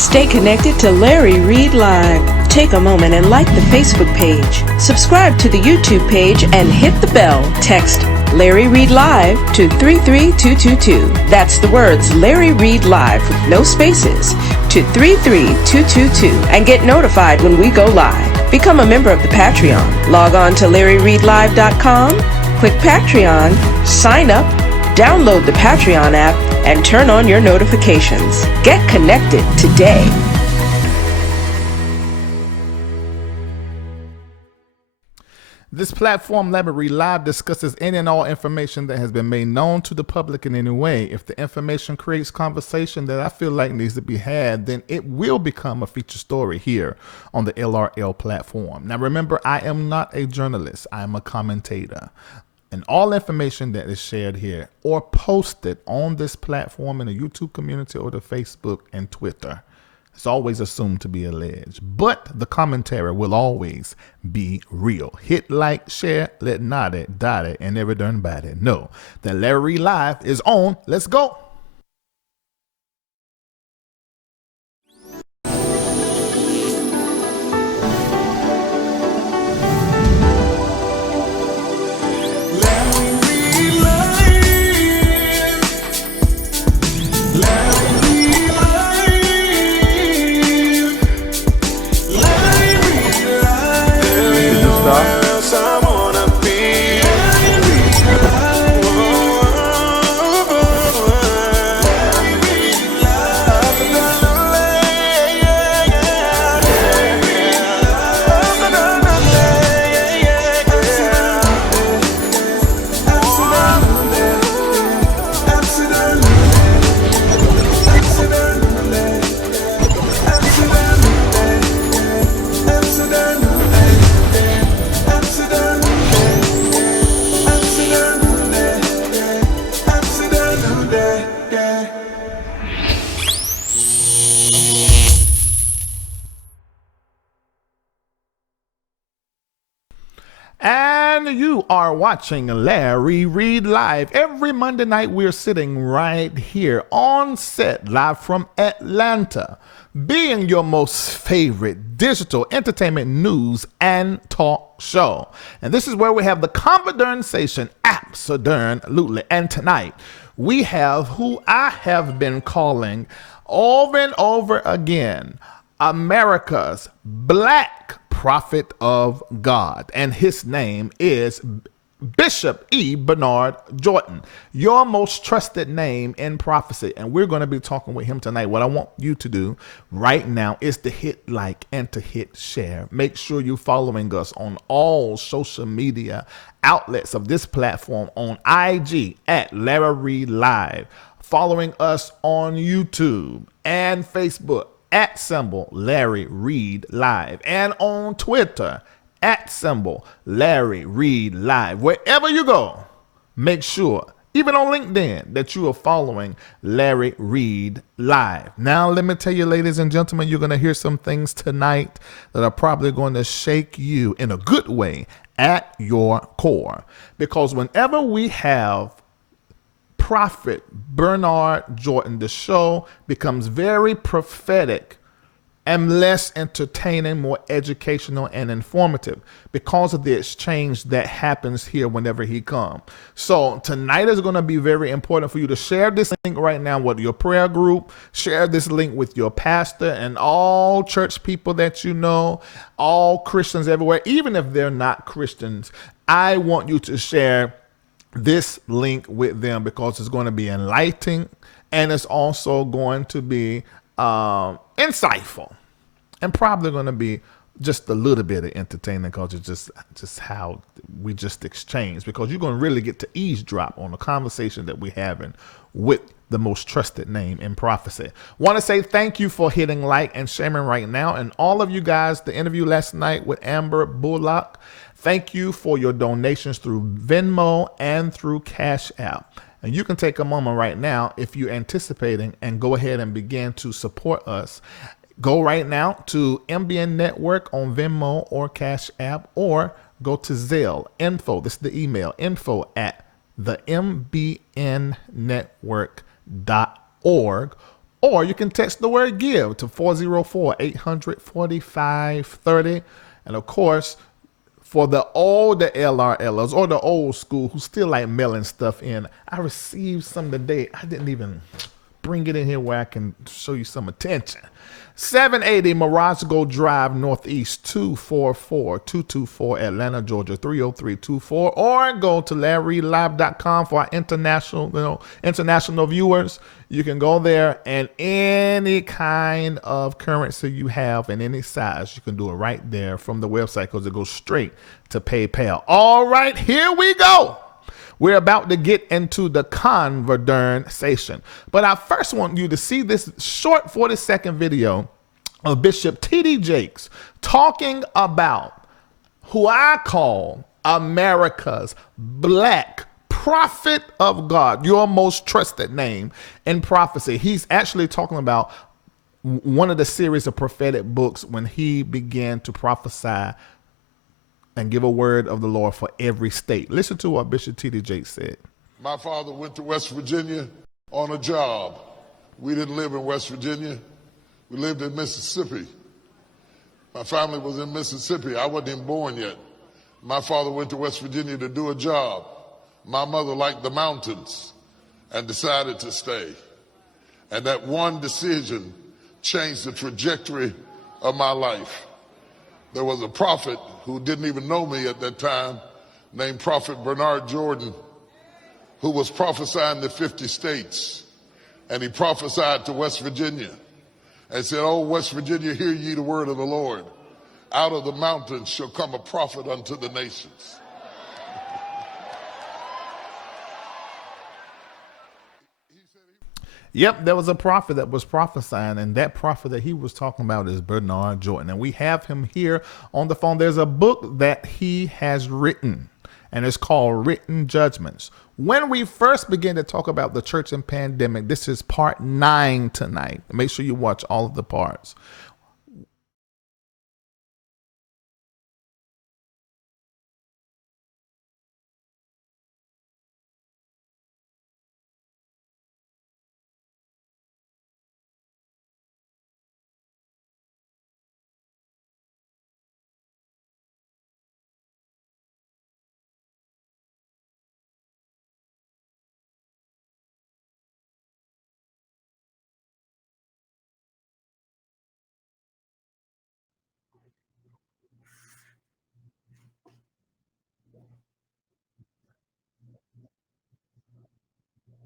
Stay connected to Larry Reid Live. Take a moment and like the Facebook page. Subscribe to the YouTube page and hit the bell. Text Larry Reid Live to 33222. That's the words Larry Reid Live with no spaces to 33222 and get notified when we go live. Become a member of the Patreon. Log on to LarryReidLive.com, click Patreon, sign up, download the Patreon app, and turn on your notifications. Get connected today. This platform, LarryReidLive, discusses any and all information that has been made known to the public in any way. If the information creates conversation that I feel like needs to be had, then it will become a feature story here on the LRL platform. Now remember, I am not a journalist. I am a commentator. And all information that is shared here or posted on this platform in the YouTube community or the Facebook and Twitter, it's always assumed to be alleged, but the commentary will always be real. Hit like, share, let not it, dot it, and never done bad it. Know that Larry Reid Live is on. Let's go. And you are watching Larry Reid Live. Every Monday night, we're sitting right here on set, live from Atlanta, being your most favorite digital entertainment news and talk show. And this is where we have the conversation, absolutely. And tonight, we have who I have been calling over and over again, America's Black Prophet of God, and his name is Bishop E. Bernard Jordan, your most trusted name in prophecy, and we're going to be talking with him tonight. What I want you to do right now is to hit like and to hit share. Make sure you're following us on all social media outlets of this platform, on IG at Larry Reid Live, following us on YouTube and Facebook at symbol Larry Reid Live, and on Twitter at symbol Larry Reid Live. Wherever you go, make sure, even on LinkedIn, that you are following Larry Reid Live. Now, let me tell you, ladies and gentlemen, you're going to hear some things tonight that are probably going to shake you in a good way at your core. Because whenever we have Prophet Bernard Jordan, the show becomes very prophetic and less entertaining, more educational and informative because of the exchange that happens here whenever he comes. So tonight is going to be very important for you to share this link right now with your prayer group, share this link with your pastor and all church people that you know, all Christians everywhere, even if they're not Christians. I want you to share this link with them because it's going to be enlightening and it's also going to be insightful and probably going to be just a little bit of entertainment because it's just how we just exchange, because you're going to really get to eavesdrop on the conversation that we're having with the most trusted name in prophecy. Want to say thank you for hitting like and sharing right now, and all of you guys, the interview last night with Amber Bullock, thank you for your donations through Venmo and through CashApp. And you can take a moment right now if you're anticipating and go ahead and begin to support us. Go right now to MBNNetwork on Venmo or CashApp, or go to Zelle, info, this is the email, info at the MBNNetwork.org, Or you can text the word give to 404-800-4530. And of course, for the older LRLers or the old school who still like mailing stuff in, I received some today. I didn't even bring it in here where I can show you some attention. 780 Marasco Drive Northeast 244-224 Atlanta, Georgia 30324, or go to LarryReidLive.com for our international viewers. You can go there, and any kind of currency you have in any size, you can do it right there from the website because it goes straight to PayPal. All right, here we go. We're about to get into the conversation. But I first want you to see this short 40-second video of Bishop T.D. Jakes talking about who I call America's black prophet of God, your most trusted name in prophecy. He's actually talking about one of the series of prophetic books when he began to prophesy and give a word of the Lord for every state. Listen to what Bishop T.D. Jakes said. My father went to West Virginia on a job. We didn't live in West Virginia. We lived in Mississippi. My family was in Mississippi. I wasn't even born yet. My father went to West Virginia to do a job. My mother liked the mountains and decided to stay. And that one decision changed the trajectory of my life. There was a prophet who didn't even know me at that time, named Prophet Bernard Jordan, who was prophesying to 50 states. And he prophesied to West Virginia and said, "Oh, West Virginia, hear ye the word of the Lord. Out of the mountains shall come a prophet unto the nations." Yep, there was a prophet that was prophesying, and that prophet that he was talking about is Bernard Jordan. And we have him here on the phone. There's a book that he has written, and it's called Written Judgments. When we first began to talk about the church and pandemic, this is part 9 tonight. Make sure you watch all of the parts.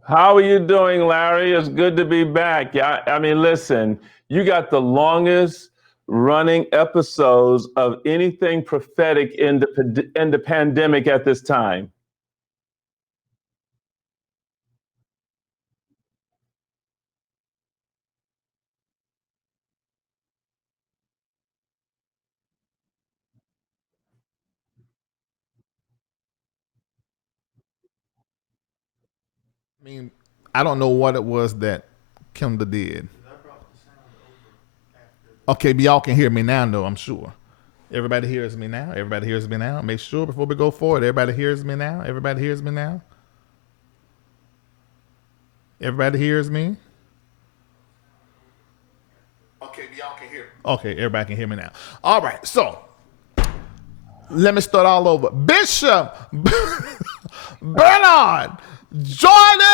How are you doing, Larry? It's good to be back. Yeah, I mean, listen, you got the longest running episodes of anything prophetic in the pandemic at this time. I mean, I don't know what it was that Kimda did. Okay, but y'all can hear me now, though, I'm sure. Everybody hears me now. Everybody hears me now. Make sure before we go forward, everybody hears me now. Everybody hears me now. Everybody hears me. Okay, but y'all can hear me. Okay, everybody can hear me now. All right, so let me start all over. Bishop Bernard Jordan.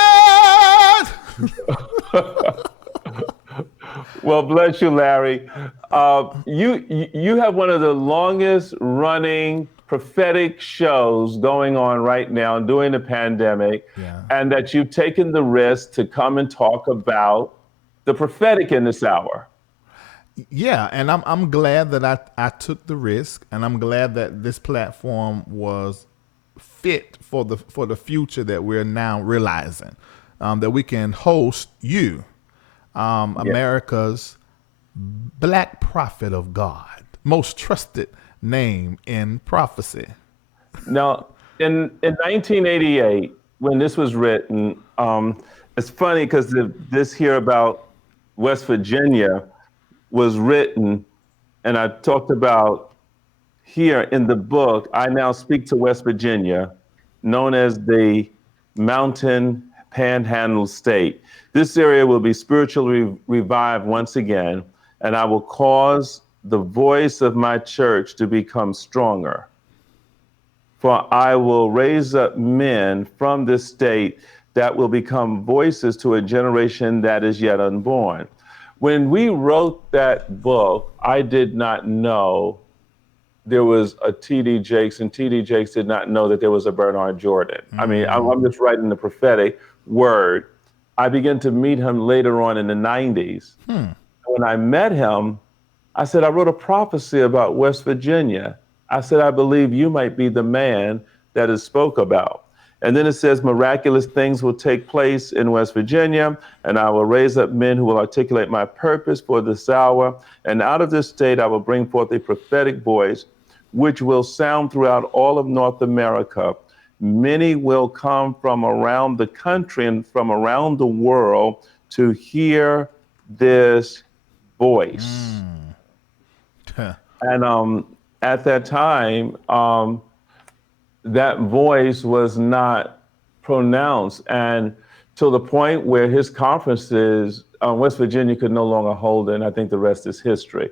Well, bless you, Larry. You have one of the longest running prophetic shows going on right now during the pandemic, and that you've taken the risk to come and talk about the prophetic in this hour. Yeah, and I'm glad that I took the risk, and I'm glad that this platform was fit for the future that we're now realizing, that we can host you, America's black prophet of God, most trusted name in prophecy. Now, in 1988, when this was written, it's funny because this here about West Virginia was written, and I talked about here in the book, I now speak to West Virginia, known as the Mountain Panhandle State. This area will be spiritually revived once again, and I will cause the voice of my church to become stronger. For I will raise up men from this state that will become voices to a generation that is yet unborn. When we wrote that book, I did not know there was a T.D. Jakes, and T.D. Jakes did not know that there was a Bernard Jordan. I mean, I'm just writing the prophetic word. I began to meet him later on in the 90s. When I met him, I said, I wrote a prophecy about West Virginia. I said, I believe you might be the man that is spoke about. And then it says, miraculous things will take place in West Virginia, and I will raise up men who will articulate my purpose for this hour. And out of this state, I will bring forth a prophetic voice, which will sound throughout all of North America. Many will come from around the country and from around the world to hear this voice. And at that time, that voice was not pronounced, and to the point where his conferences, West Virginia could no longer hold it, and I think the rest is history.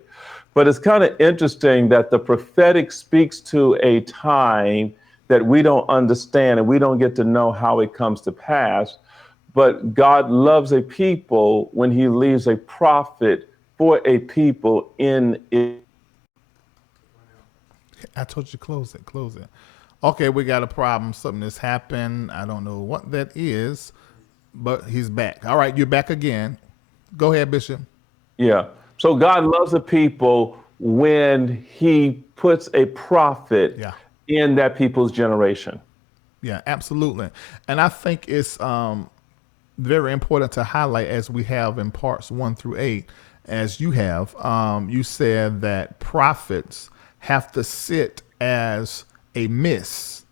But it's kind of interesting that the prophetic speaks to a time that we don't understand and we don't get to know how it comes to pass. But God loves a people when he leaves a prophet for a people in it. I told you close it. Okay, we got a problem. Something has happened. I don't know what that is, but he's back. All right, you're back again. Go ahead, Bishop. Yeah. So God loves the people when he puts a prophet in that people's generation. Yeah, absolutely. And I think it's very important to highlight, as we have in parts 1 through 8, as you have, you said that prophets have to sit as a mist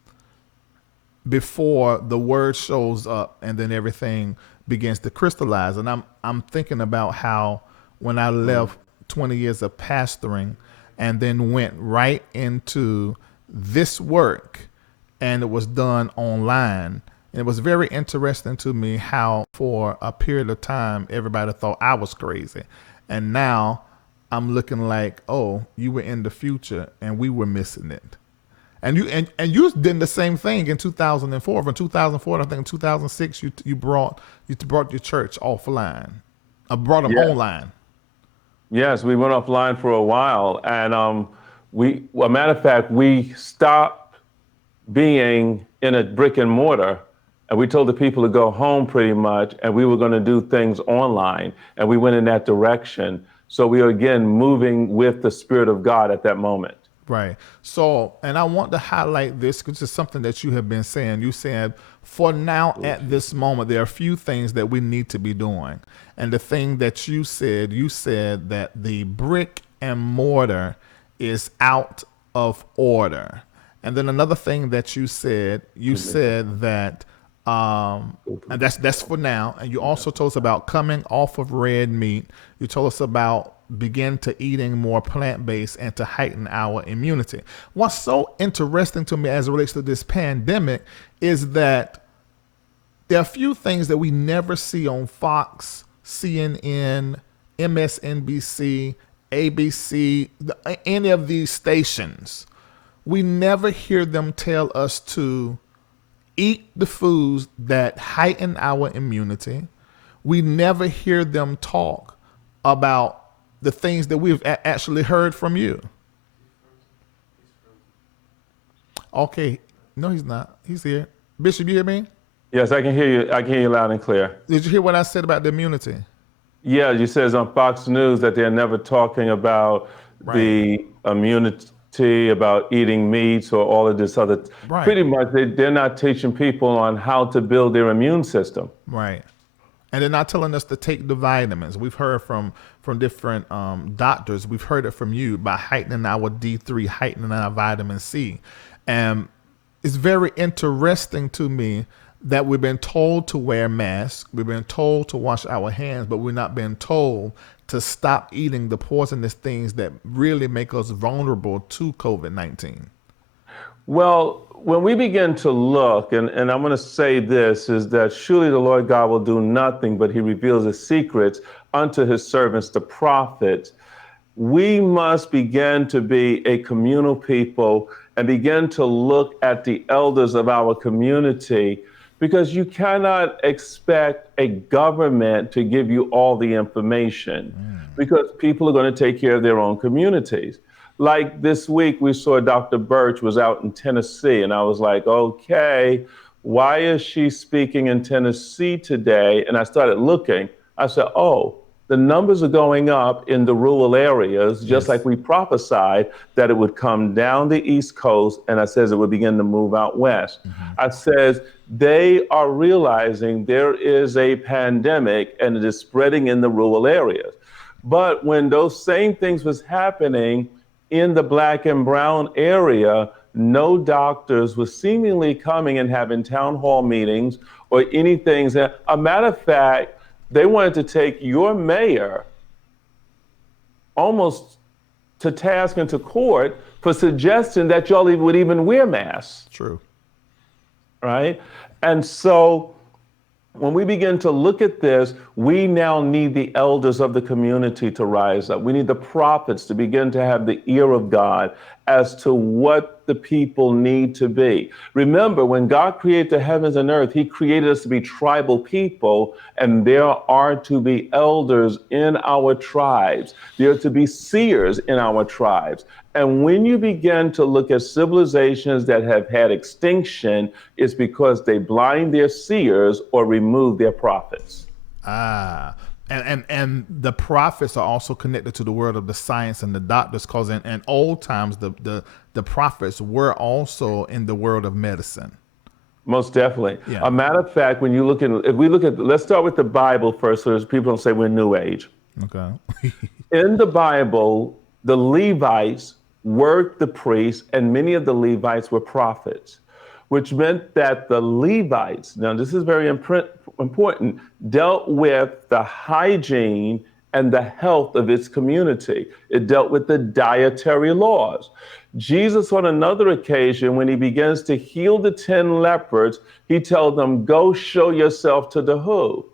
before the word shows up, and then everything begins to crystallize. And I'm thinking about how when I left 20 years of pastoring and then went right into this work, and it was done online. And it was very interesting to me how for a period of time everybody thought I was crazy, and now I'm looking like, oh, you were in the future and we were missing it. And you did the same thing in 2004. From 2004, I think in 2006, you brought your church offline. I brought them online. Yes, we went offline for a while, and a matter of fact, we stopped being in a brick and mortar, and we told the people to go home pretty much, and we were going to do things online, and we went in that direction. So we are again moving with the Spirit of God at that moment. Right. So, and I want to highlight this because it's something that you have been saying. You said, for now, at this moment, there are a few things that we need to be doing. And the thing that you said that the brick and mortar is out of order. And then another thing that you said that, and that's for now. And you also told us about coming off of red meat. You told us about begin to eating more plant-based and to heighten our immunity. What's so interesting to me as it relates to this pandemic is that there are a few things that we never see on Fox, CNN, MSNBC, ABC, any of these stations. We never hear them tell us to eat the foods that heighten our immunity. We never hear them talk about the things that we've actually heard from you. Okay. No, he's not. He's here. Bishop, you hear me? Yes, I can hear you. I can hear you loud and clear. Did you hear what I said about the immunity? Yeah, you says on Fox News that they're never talking about the immunity, about eating meats or all of this other. Right. Pretty much, they're not teaching people on how to build their immune system. Right. And they're not telling us to take the vitamins. We've heard from different doctors. We've heard it from you by heightening our D3, heightening our vitamin C. And it's very interesting to me that we've been told to wear masks. We've been told to wash our hands, but we're not being told to stop eating the poisonous things that really make us vulnerable to COVID-19. Well, when we begin to look, and I'm going to say this, is that surely the Lord God will do nothing, but he reveals his secrets unto his servants, the prophets. We must begin to be a communal people and begin to look at the elders of our community, because you cannot expect a government to give you all the information, because people are going to take care of their own communities. Like this week, we saw Dr. Birch was out in Tennessee, and I was like, okay, why is she speaking in Tennessee today? And I started looking. I said, oh, the numbers are going up in the rural areas, just like we prophesied that it would come down the East Coast, and I says it would begin to move out west. I says they are realizing there is a pandemic and it is spreading in the rural areas. But when those same things was happening in the Black and brown area, no doctors were seemingly coming and having town hall meetings or anything. A matter of fact, they wanted to take your mayor almost to task and to court for suggesting that y'all would even wear masks. True. Right? And so when we begin to look at this, we now need the elders of the community to rise up. We need the prophets to begin to have the ear of God as to what the people need to be. Remember, when God created the heavens and earth, he created us to be tribal people, and there are to be elders in our tribes. There are to be seers in our tribes. And when you begin to look at civilizations that have had extinction, it's because they blind their seers or remove their prophets. And the prophets are also connected to the world of the science and the doctors, because in old times the prophets were also in the world of medicine. Most definitely. Yeah. A matter of fact, when you look at, if we look at, let's start with the Bible first, so people don't say we're New Age. Okay. In the Bible, the Levites were the priests, and many of the Levites were prophets, which meant that the Levites, now this is very important, dealt with the hygiene and the health of its community. It dealt with the dietary laws. Jesus, on another occasion, when he begins to heal the 10 lepers, he tells them, go show yourself to the who?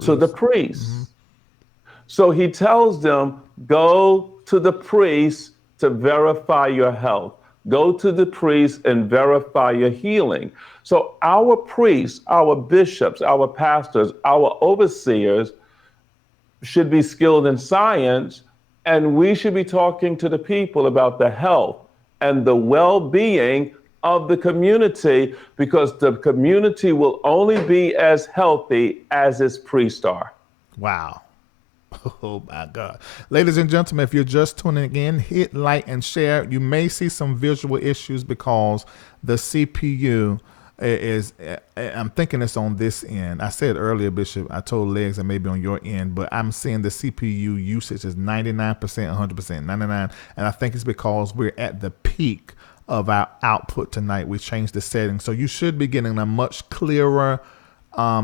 To the priests. So he tells them, go to the priests to verify your health. Go to the priest and verify your healing. So our priests, our bishops, our pastors, our overseers should be skilled in science, and we should be talking to the people about the health and the well-being of the community, because the community will only be as healthy as its priests are. Wow. Oh my God. Ladies and gentlemen, if you're just tuning in, hit like and share. You may see some visual issues because the CPU is, I'm thinking it's on this end. I said earlier, Bishop, I told Legs it may be on your end, but I'm seeing the CPU usage is 99%, 100%, 99. And I think it's because we're at the peak of our output tonight. We changed the settings. So you should be getting a much clearer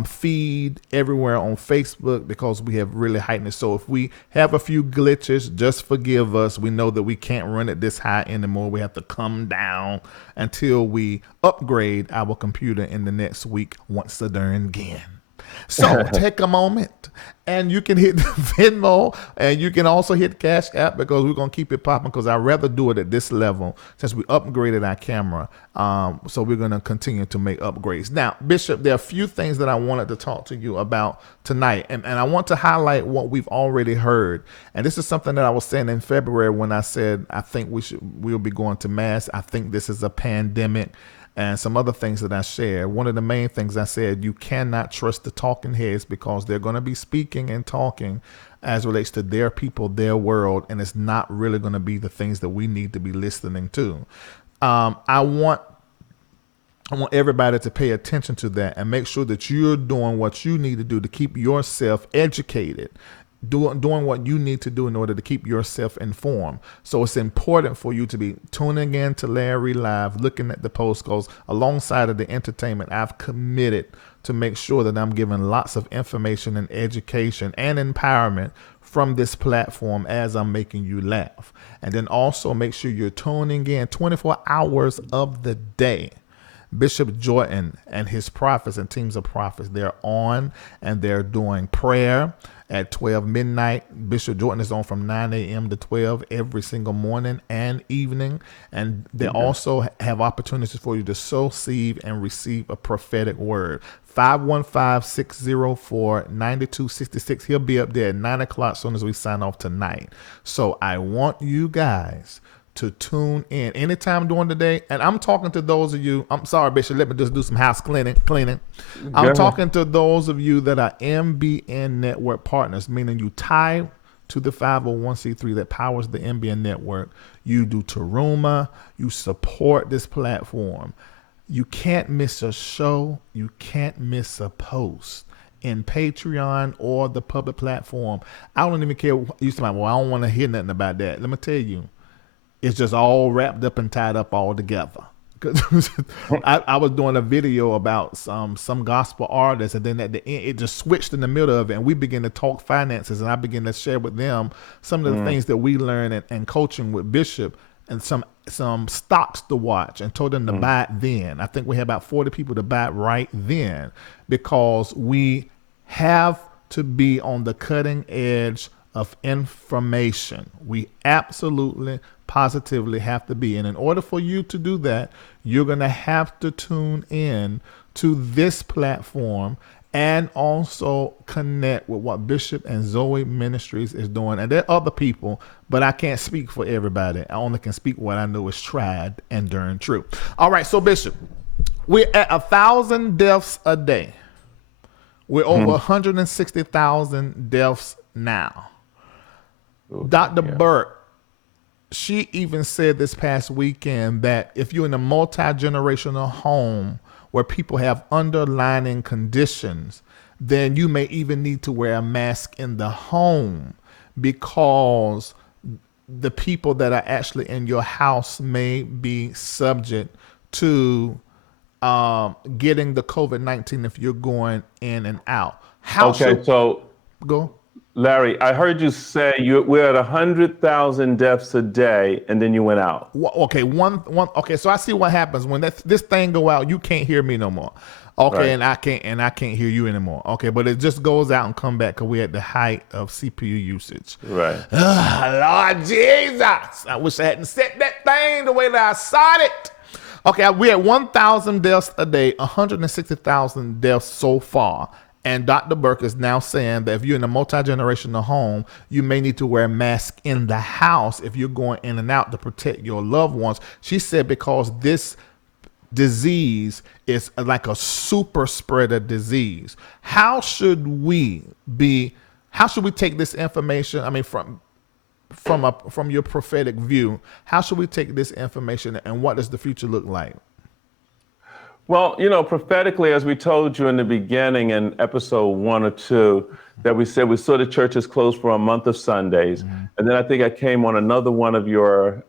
feed everywhere on Facebook, because we have really heightened it. So if we have a few glitches, just forgive us. We know that we can't run it this high anymore. We have to come down until we upgrade our computer in the next week once a darn again. So take a moment and you can hit Venmo, and you can also hit CashApp, because we're going to keep it popping, because I'd rather do it at this level since we upgraded our camera. So we're going to continue to make upgrades. Now, Bishop, there are a few things that I wanted to talk to you about tonight, and I want to highlight what we've already heard. And this is something that I was saying in February when I said I think we'll be going to mass. I think this is a pandemic. And some other things that I shared. One of the main things I said, you cannot trust the talking heads, because they're going to be speaking and talking as relates to their people, their world, and it's not really going to be the things that we need to be listening to. I want everybody to pay attention to that and make sure that you're doing what you need to do to keep yourself educated, doing what you need to do in order to keep yourself informed. So it's important for you to be tuning in to Larry Live, looking at the post, because alongside of the entertainment, I've committed to make sure that I'm giving lots of information and education and empowerment from this platform as I'm making you laugh. And then also make sure you're tuning in 24 hours of the day. Bishop Jordan and his prophets and teams of prophets, they're on and they're doing prayer at 12 midnight. Bishop Jordan is on from 9 a.m. to 12 every single morning and evening. And they also have opportunities for you to sow seed and receive a prophetic word. 515-604-9266. He'll be up there at 9 o'clock as soon as we sign off tonight. So I want you guys to tune in anytime during the day. And I'm talking to those of you, I'm sorry, Bishop, let me just do some house cleaning. I'm talking to those of you that are MBN Network partners, meaning you tie to the 501c3 that powers the MBN Network. You do Taruma, you support this platform. You can't miss a show. You can't miss a post in Patreon or the public platform. I don't even care. You say, well, I don't want to hear nothing about that. Let me tell you, it's just all wrapped up and tied up all together. I was doing a video about some gospel artists, and then at the end, it just switched in the middle of it, and we began to talk finances, and I began to share with them some of the things that we learned and coaching with Bishop, and some stocks to watch, and told them to buy it then. I think we had about 40 people to buy it right then, because we have to be on the cutting edge of information. We absolutely, positively have to be. And in order for you to do that, you're going to have to tune in to this platform and also connect with what Bishop and Zoe Ministries is doing. And there are other people, but I can't speak for everybody. I only can speak what I know is tried and darn true. All right, so Bishop, we're at 1,000 deaths a day. We're over 160,000 deaths now. Dr. Burke, she even said this past weekend that if you're in a multi-generational home where people have underlying conditions, then you may even need to wear a mask in the home, because the people that are actually in your house may be subject to getting the COVID-19 if you're going in and out. Go. Larry, I heard you say we're at 100,000 deaths a day, and then you went out. Okay, okay, so I see what happens when this thing go out. You can't hear me no more. Okay, right. and I can't hear you anymore. Okay, but it just goes out and come back because we're at the height of CPU usage. Right. Lord Jesus, I wish I hadn't set that thing the way that I saw it. Okay, we're at 1,000 deaths a day, 160,000 deaths so far. And Dr. Burke is now saying that if you're in a multi-generational home, you may need to wear a mask in the house if you're going in and out to protect your loved ones. She said because this disease is like a super spreader disease. How should we take this information? I mean, from your prophetic view, how should we take this information, and what does the future look like? Well, prophetically, as we told you in the beginning in episode 1 or 2, that we said we saw the churches closed for a month of Sundays. And then I think I came on another one of your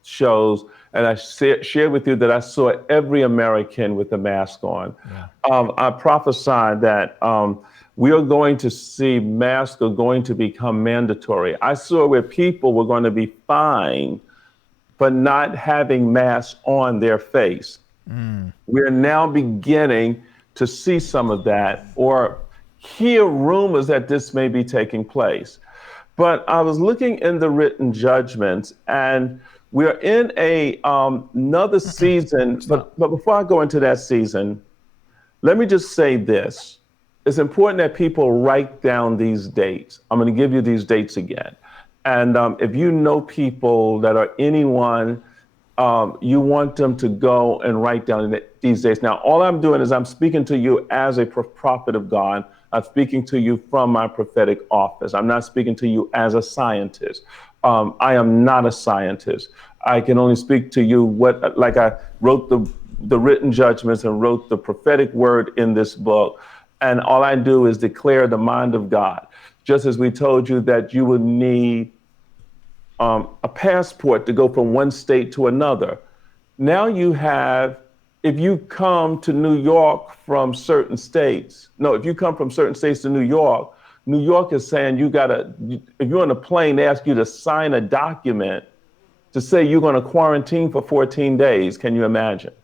shows, and I shared with you that I saw every American with a mask on. I prophesied that we are going to see masks are going to become mandatory. I saw where people were going to be fined for not having masks on their face. We're now beginning to see some of that, or hear rumors that this may be taking place. But I was looking in the written judgments, and we're in another season. But before I go into that season, let me just say this. It's important that people write down these dates. I'm going to give you these dates again. And if you know people that are anyone, you want them to go and write down these days. Now, all I'm doing is I'm speaking to you as a prophet of God. I'm speaking to you from my prophetic office. I'm not speaking to you as a scientist. I am not a scientist. I can only speak to you like I wrote the written judgments and wrote the prophetic word in this book. And all I do is declare the mind of God. Just as we told you that you would need a passport to go from one state to another. Now you have, if you come to New York from certain states, if you come from certain states to New York, New York is saying if you're on a plane, they ask you to sign a document to say you're going to quarantine for 14 days. Can you imagine?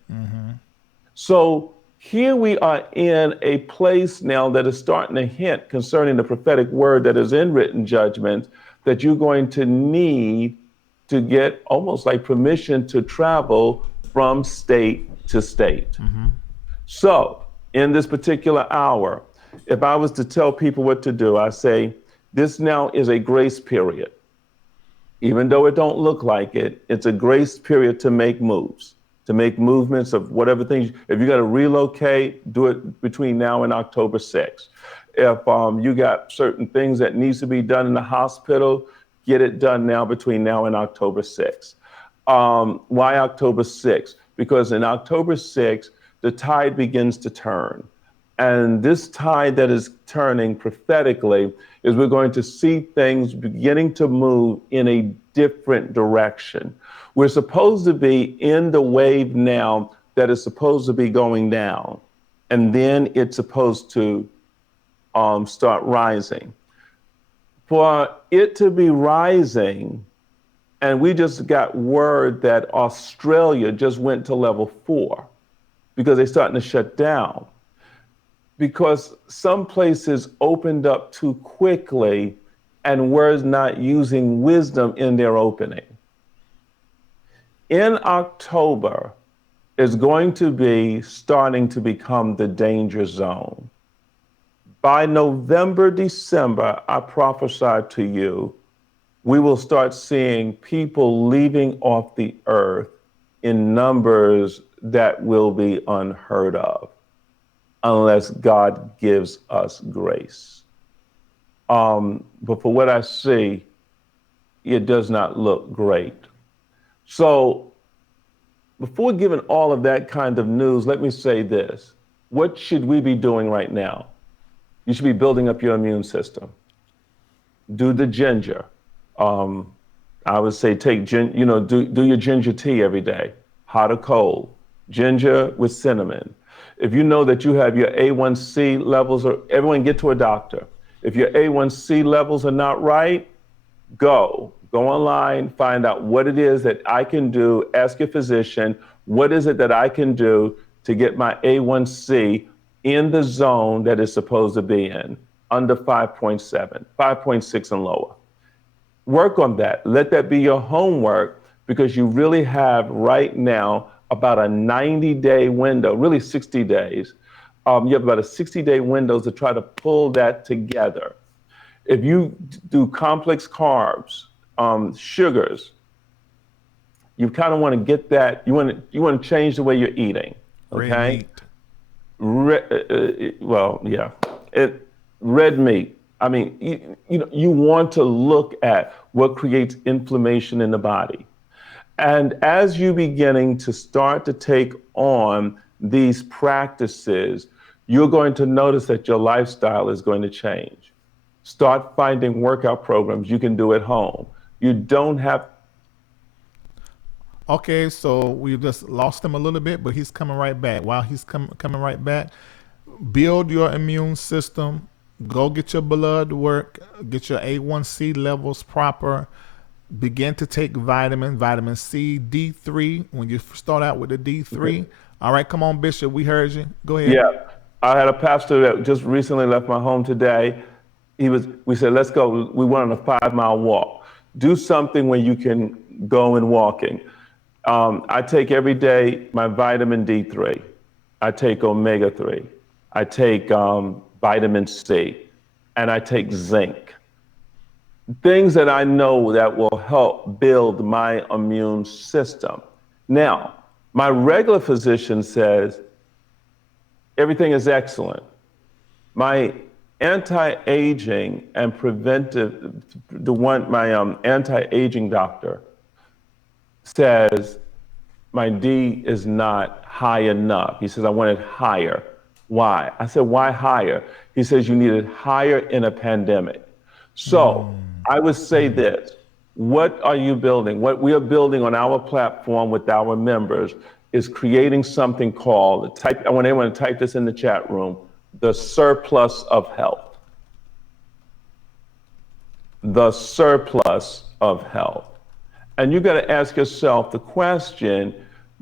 So here we are in a place now that is starting to hint concerning the prophetic word that is in written judgment that you're going to need to get almost like permission to travel from state to state. So in this particular hour, if I was to tell people what to do, I say, this now is a grace period. Even though it don't look like it, it's a grace period to make moves, to make movements of whatever things. If you got to relocate, do it between now and October 6th. If you got certain things that needs to be done in the hospital, get it done now between now and October 6th. Why October 6th? Because in October 6th, the tide begins to turn. And this tide that is turning prophetically is we're going to see things beginning to move in a different direction. We're supposed to be in the wave now that is supposed to be going down, and then it's supposed to start rising. For it to be rising, and we just got word that Australia just went to level 4 because they're starting to shut down. Because some places opened up too quickly and were not using wisdom in their opening. In October is going to be starting to become the danger zone. By November, December, I prophesy to you, we will start seeing people leaving off the earth in numbers that will be unheard of, unless God gives us grace. But for what I see, it does not look great. So before giving all of that kind of news, let me say this. What should we be doing right now? You should be building up your immune system. Do the ginger. I would say do your ginger tea every day, hot or cold. Ginger with cinnamon. If you know that you have your A1C levels, or everyone get to a doctor. If your A1C levels are not right, go online, find out what it is that I can do. Ask your physician, what is it that I can do to get my A1C in the zone that it's supposed to be in, under 5.7, 5.6 and lower. Work on that. Let that be your homework, because you really have right now about a 90-day window, really 60 days. You have about a 60-day window to try to pull that together. If you do complex carbs, sugars, you kind of want to get that. You want to change the way you're eating. Okay. Red meat. I mean, you want to look at what creates inflammation in the body. And as you're beginning to start to take on these practices, you're going to notice that your lifestyle is going to change. Start finding workout programs you can do at home. You don't have. Okay, so we just lost him a little bit, but he's coming right back. While he's coming right back, build your immune system. Go get your blood work. Get your A1C levels proper. Begin to take vitamin C, D3. When you start out with the D3. All right, come on, Bishop. We heard you. Go ahead. Yeah, I had a pastor that just recently left my home today. We said, let's go. We went on a 5-mile walk. Do something where you can go and walking. I take every day my vitamin D3. I take omega-3. I take vitamin C, and I take zinc. Things that I know that will help build my immune system. Now, my regular physician says everything is excellent. My anti-aging and preventive, my anti-aging doctor says my D is not high enough. He says, I want it higher. Why? I said, why higher? He says, you need it higher in a pandemic. So I would say this, what are you building? What we are building on our platform with our members is creating something called, I want everyone to type this in the chat room, the surplus of health. the surplus of health. And you got to ask yourself the question,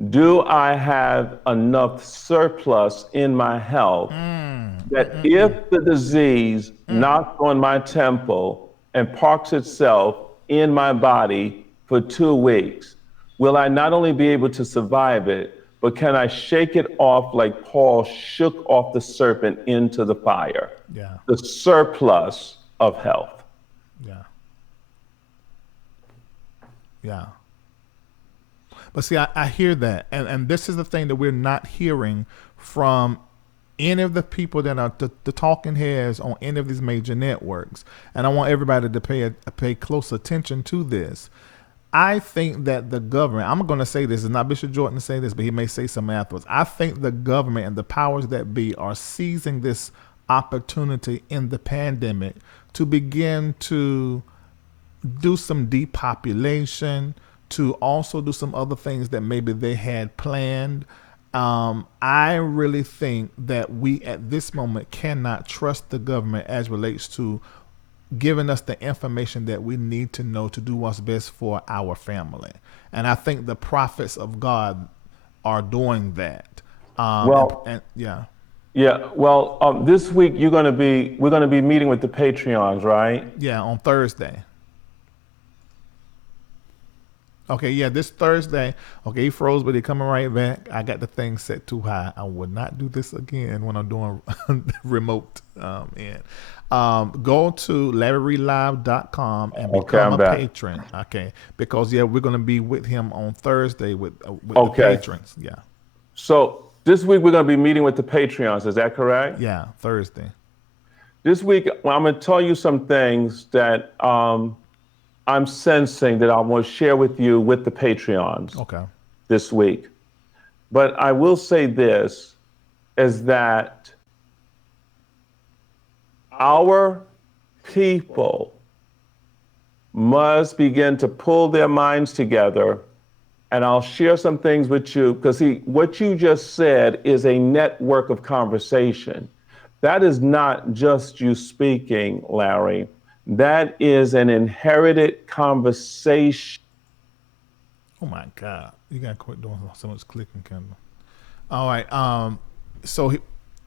do I have enough surplus in my health that if the disease knocks on my temple and parks itself in my body for 2 weeks, will I not only be able to survive it, but can I shake it off like Paul shook off the serpent into the fire? Yeah. The surplus of health. Yeah. Yeah. But see, I hear that. And this is the thing that we're not hearing from any of the people that are the talking heads on any of these major networks. And I want everybody to pay close attention to this. I think that the government, I'm going to say this, it's not Bishop Jordan to say this, but he may say something afterwards. I think the government and the powers that be are seizing this opportunity in the pandemic to begin to do some depopulation, to also do some other things that maybe they had planned. I really think that we at this moment cannot trust the government as relates to giving us the information that we need to know to do what's best for our family. And I think the prophets of God are doing that. Yeah. Well, this week we're going to be meeting with the Patreons, right? Yeah, on Thursday. Okay, yeah, this Thursday. Okay, he froze, but he's coming right back. I got the thing set too high. I would not do this again when I'm doing remote in. Go to LarryReidLive.com and become a patron. Okay, because we're going to be with him on Thursday with the patrons. Yeah. So this week we're going to be meeting with the Patreons. Is that correct? Yeah, Thursday. This week, I'm going to tell you some things that I'm sensing that I want to share with you with the Patreons this week. But I will say this, is that our people must begin to pull their minds together. And I'll share some things with you, because what you just said is a network of conversation. That is not just you speaking, Larry. That is an inherited conversation. Oh my God. You got to quit doing so much clicking, Kendall. All right.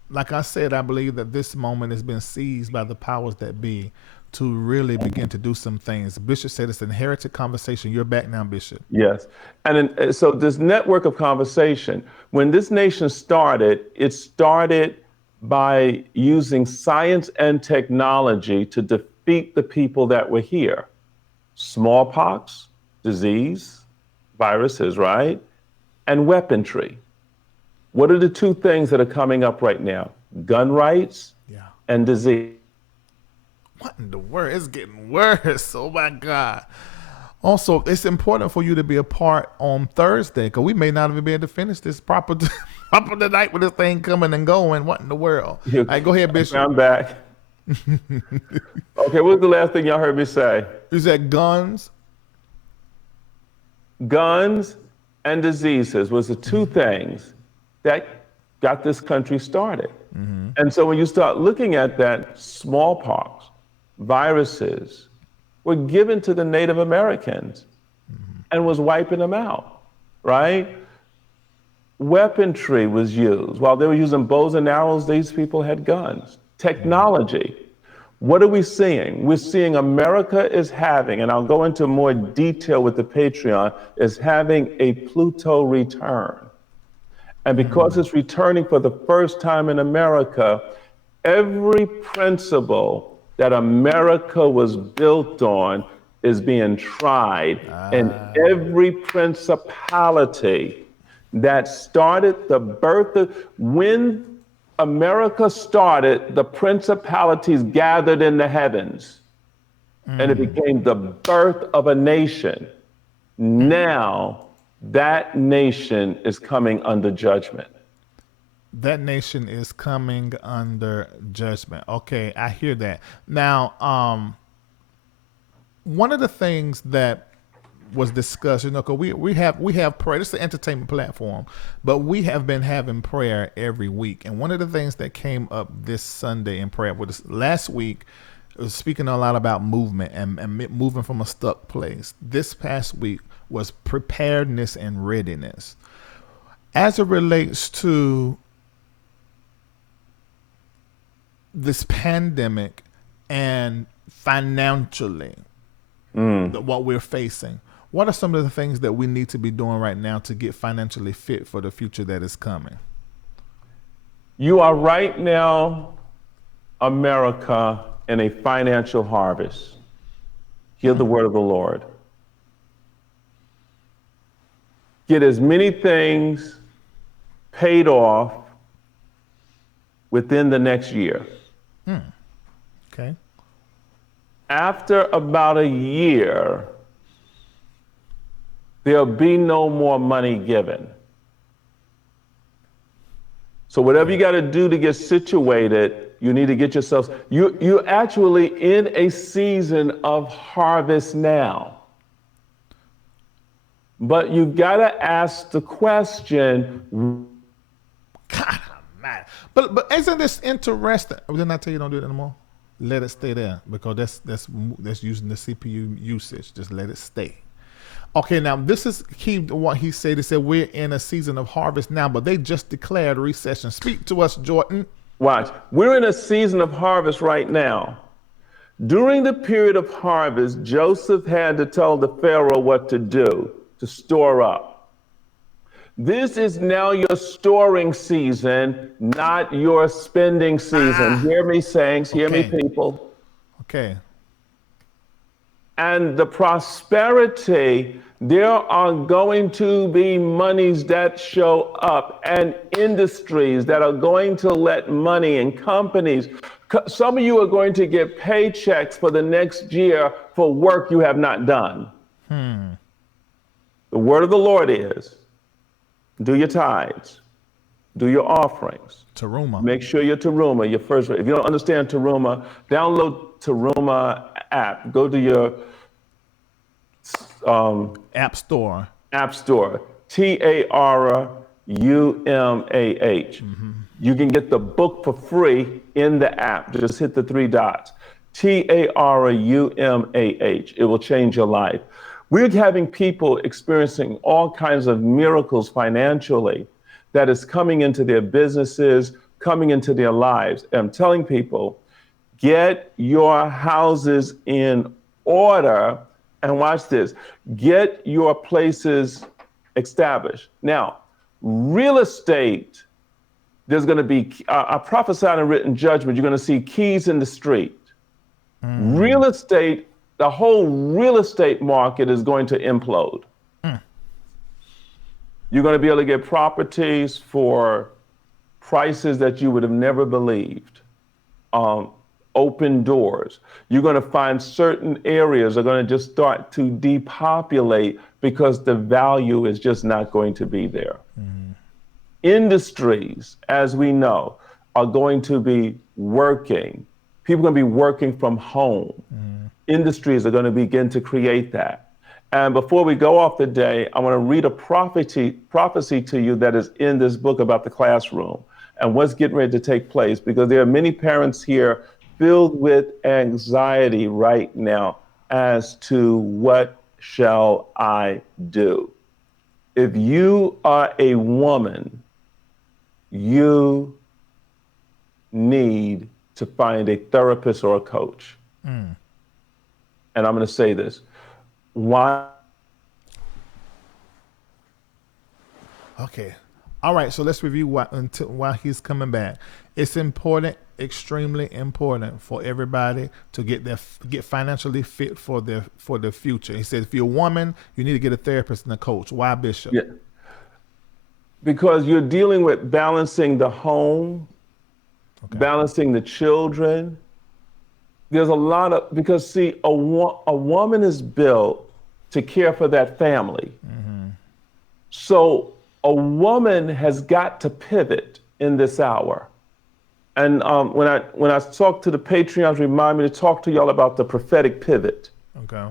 Like I said, I believe that this moment has been seized by the powers that be to really begin to do some things. Bishop said it's an inherited conversation. You're back now, Bishop. Yes. And so this network of conversation, when this nation started, it started by using science and technology to defeat the people that were here. Smallpox, disease, viruses, right? And weaponry. What are the two things that are coming up right now? Gun rights and disease. What in the world? It's getting worse. Oh my God. Also, it's important for you to be a part on Thursday, because we may not even be able to finish this proper tonight with this thing coming and going. What in the world? All right, go ahead, Bishop. I'm back. Okay, what's the last thing y'all heard me say? You said guns. Guns and diseases was the two things that got this country started. Mm-hmm. And so when you start looking at that, smallpox, viruses were given to the Native Americans and was wiping them out, right? Weaponry was used. While they were using bows and arrows, these people had guns. Technology. What are we seeing? We're seeing America is having, and I'll go into more detail with the Patreon, is having a Pluto return. And because it's returning for the first time in America, every principle that America was built on is being tried. And every principality that started the birth of, when America started, the principalities gathered in the heavens, and it became the birth of a nation. Now, that nation is coming under judgment. That nation is coming under judgment. Okay, I hear that. Now, one of the things that was discussed, because we have prayer. This is an entertainment platform, but we have been having prayer every week. And one of the things that came up this Sunday in prayer was last week, speaking a lot about movement and moving from a stuck place. This past week was preparedness and readiness. As it relates to this pandemic and financially, what we're facing, what are some of the things that we need to be doing right now to get financially fit for the future that is coming? You are right now, America, in a financial harvest. Hear the word of the Lord. Get as many things paid off within the next year. Okay. After about a year, there'll be no more money given. So whatever you got to do to get situated, you need to get yourselves, you're actually in a season of harvest now. But you've got to ask the question. God, man. But isn't this interesting? Didn't I tell you don't do it anymore? Let it stay there, because that's using the CPU usage. Just let it stay. Okay, now this is key to what he said. He said we're in a season of harvest now, but they just declared a recession. Speak to us, Jordan. Watch. We're in a season of harvest right now. During the period of harvest, Joseph had to tell the Pharaoh what to do, to store up. This is now your storing season, not your spending season. Hear me, saints. Hear me, people. Okay. And the prosperity, there are going to be monies that show up and industries that are going to let money and companies. Some of you are going to get paychecks for the next year for work you have not done. The word of the Lord is, do your tithes, do your offerings. Teruma. Make sure your Teruma, your first. If you don't understand Teruma, download Teruma app. Go to your App Store. TARUMAH. You can get the book for free in the app. Just hit the 3 dots. TARUMAH. It will change your life. We're having people experiencing all kinds of miracles financially that is coming into their businesses, coming into their lives. And I'm telling people, get your houses in order, and watch this, get your places established. Now, real estate, there's going to be, I prophesied and written judgment, you're going to see keys in the street. Real estate, the whole real estate market is going to implode. You're going to be able to get properties for prices that you would have never believed. Open doors. You're going to find certain areas are going to just start to depopulate because the value is just not going to be there. Industries, as we know, are going to be working. People are going to be working from home. Industries are going to begin to create that. And before we go off the day, I want to read a prophecy to you that is in this book about the classroom and what's getting ready to take place, because there are many parents here filled with anxiety right now as to what shall I do. If you are a woman, you need to find a therapist or a coach. And I'm going to say this. Why? Okay. All right. So let's review while he's coming back. It's important, extremely important for everybody to get financially fit for the future. He said, if you're a woman, you need to get a therapist and a coach. Why, Bishop? Yeah. Because you're dealing with balancing the home, balancing the children. There's a lot of, because see, a woman is built to care for that family. So a woman has got to pivot in this hour. And when I talk to the Patreons, remind me to talk to y'all about the prophetic pivot. Okay.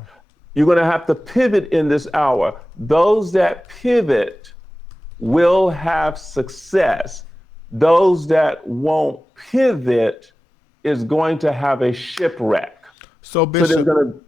You're going to have to pivot in this hour. Those that pivot will have success. Those that won't pivot is going to have a shipwreck. So So there's Bishop, going to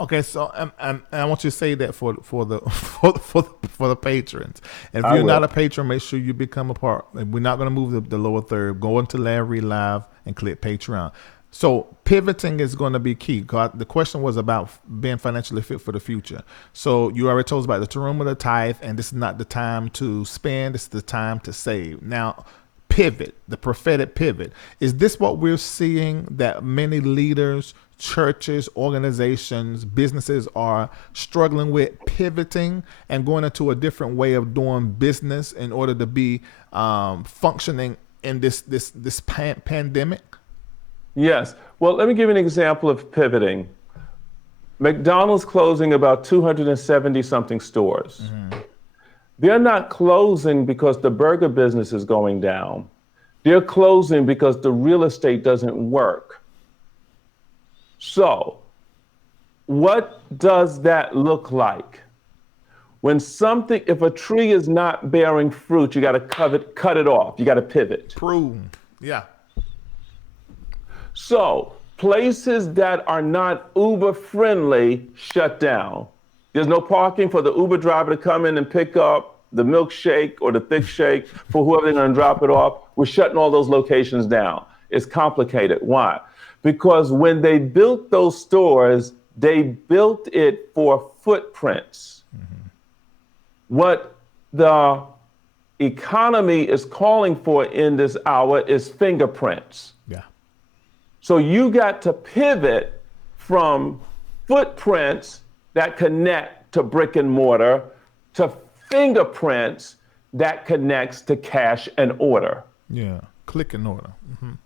okay, so I want you to say that for the for the patrons. And if I you're not will. a patron, make sure you become a part. We're not going to move the lower third. Go into Larry Live and click Patreon. So pivoting is going to be key. The question was about being financially fit for the future. So you already told us about the room of the tithe, and this is not the time to spend. This is the time to save. Now, pivot, the prophetic pivot. Is this what we're seeing, that many leaders, churches, organizations, businesses are struggling with, pivoting and going into a different way of doing business in order to be functioning in this pandemic? Yes. Well, let me give you an example of pivoting. McDonald's closing about 270 something stores. They're not closing because the burger business is going down. They're closing because the real estate doesn't work. So, what does that look like? When if a tree is not bearing fruit, you got to cut it off. You got to pivot. Prune. Yeah. So, places that are not Uber friendly shut down. There's no parking for the Uber driver to come in and pick up the milkshake or the thick shake for whoever they're going to drop it off. We're shutting all those locations down. It's complicated. Why? Because when they built those stores, they built it for footprints. What the economy is calling for in this hour is fingerprints. Yeah. So you got to pivot from footprints that connect to brick and mortar to fingerprints that connects to cash and order. Yeah. Click in order.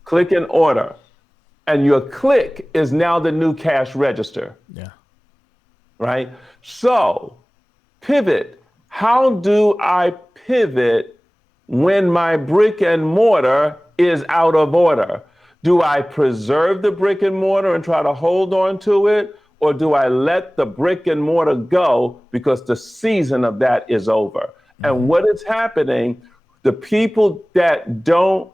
Click and order. And your click is now the new cash register, Yeah. right? So pivot. How do I pivot when my brick and mortar is out of order? Do I preserve the brick and mortar and try to hold on to it? Or do I let the brick and mortar go because the season of that is over? And what is happening, the people that don't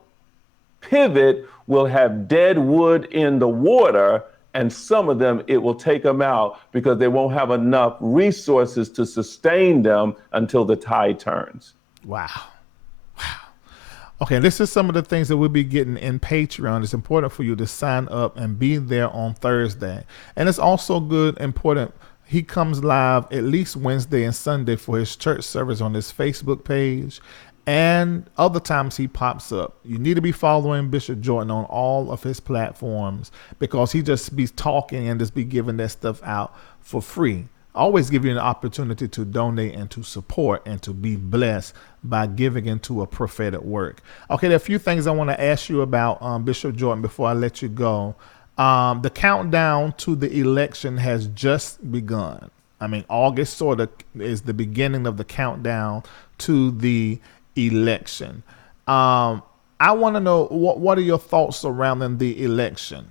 pivot will have dead wood in the water, and some of them, it will take them out because they won't have enough resources to sustain them until the tide turns. Wow. Okay, this is some of the things that we'll be getting in Patreon. It's important for you to sign up and be there on Thursday. And it's also important. He comes live at least Wednesday and Sunday for his church service on his Facebook page. And other times he pops up. You need to be following Bishop Jordan on all of his platforms because he just be talking and just be giving that stuff out for free. Always give you an opportunity to donate and to support and to be blessed by giving into a prophetic work. Okay, there are a few things I want to ask you about, Bishop Jordan, before I let you go. The countdown to the election has just begun. I mean, August sort of is the beginning of the countdown to the election. I want to know what are your thoughts surrounding the election?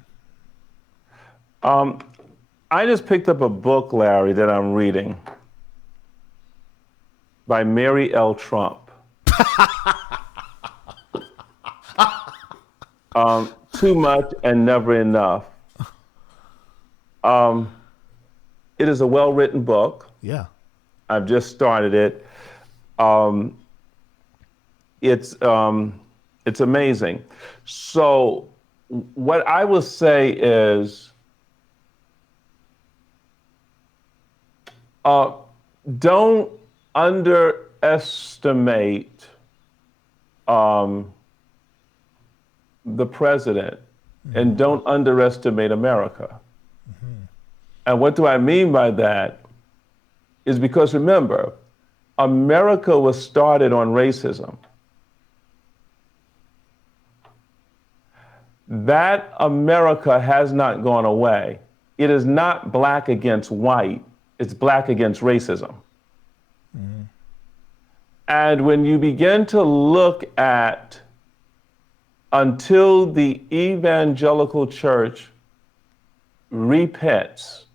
I just picked up a book, Larry, that I'm reading by Mary L. Trump. Too much and never enough. It is a well-written book. Yeah. I've just started it. It's amazing. So what I will say is, don't underestimate the president, and don't underestimate America. And what do I mean by that is because, remember, America was started on racism. That America has not gone away. It is not black against white. It's black against racism. And when you begin to look at until the evangelical church repents,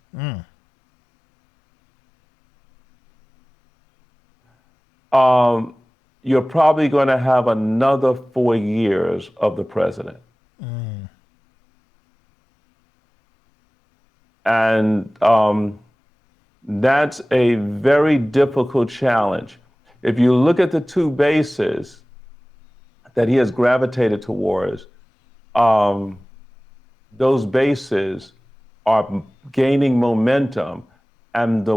you're probably going to have another 4 years of the president. And that's a very difficult challenge. If you look at the two bases that he has gravitated towards, those bases are gaining momentum, and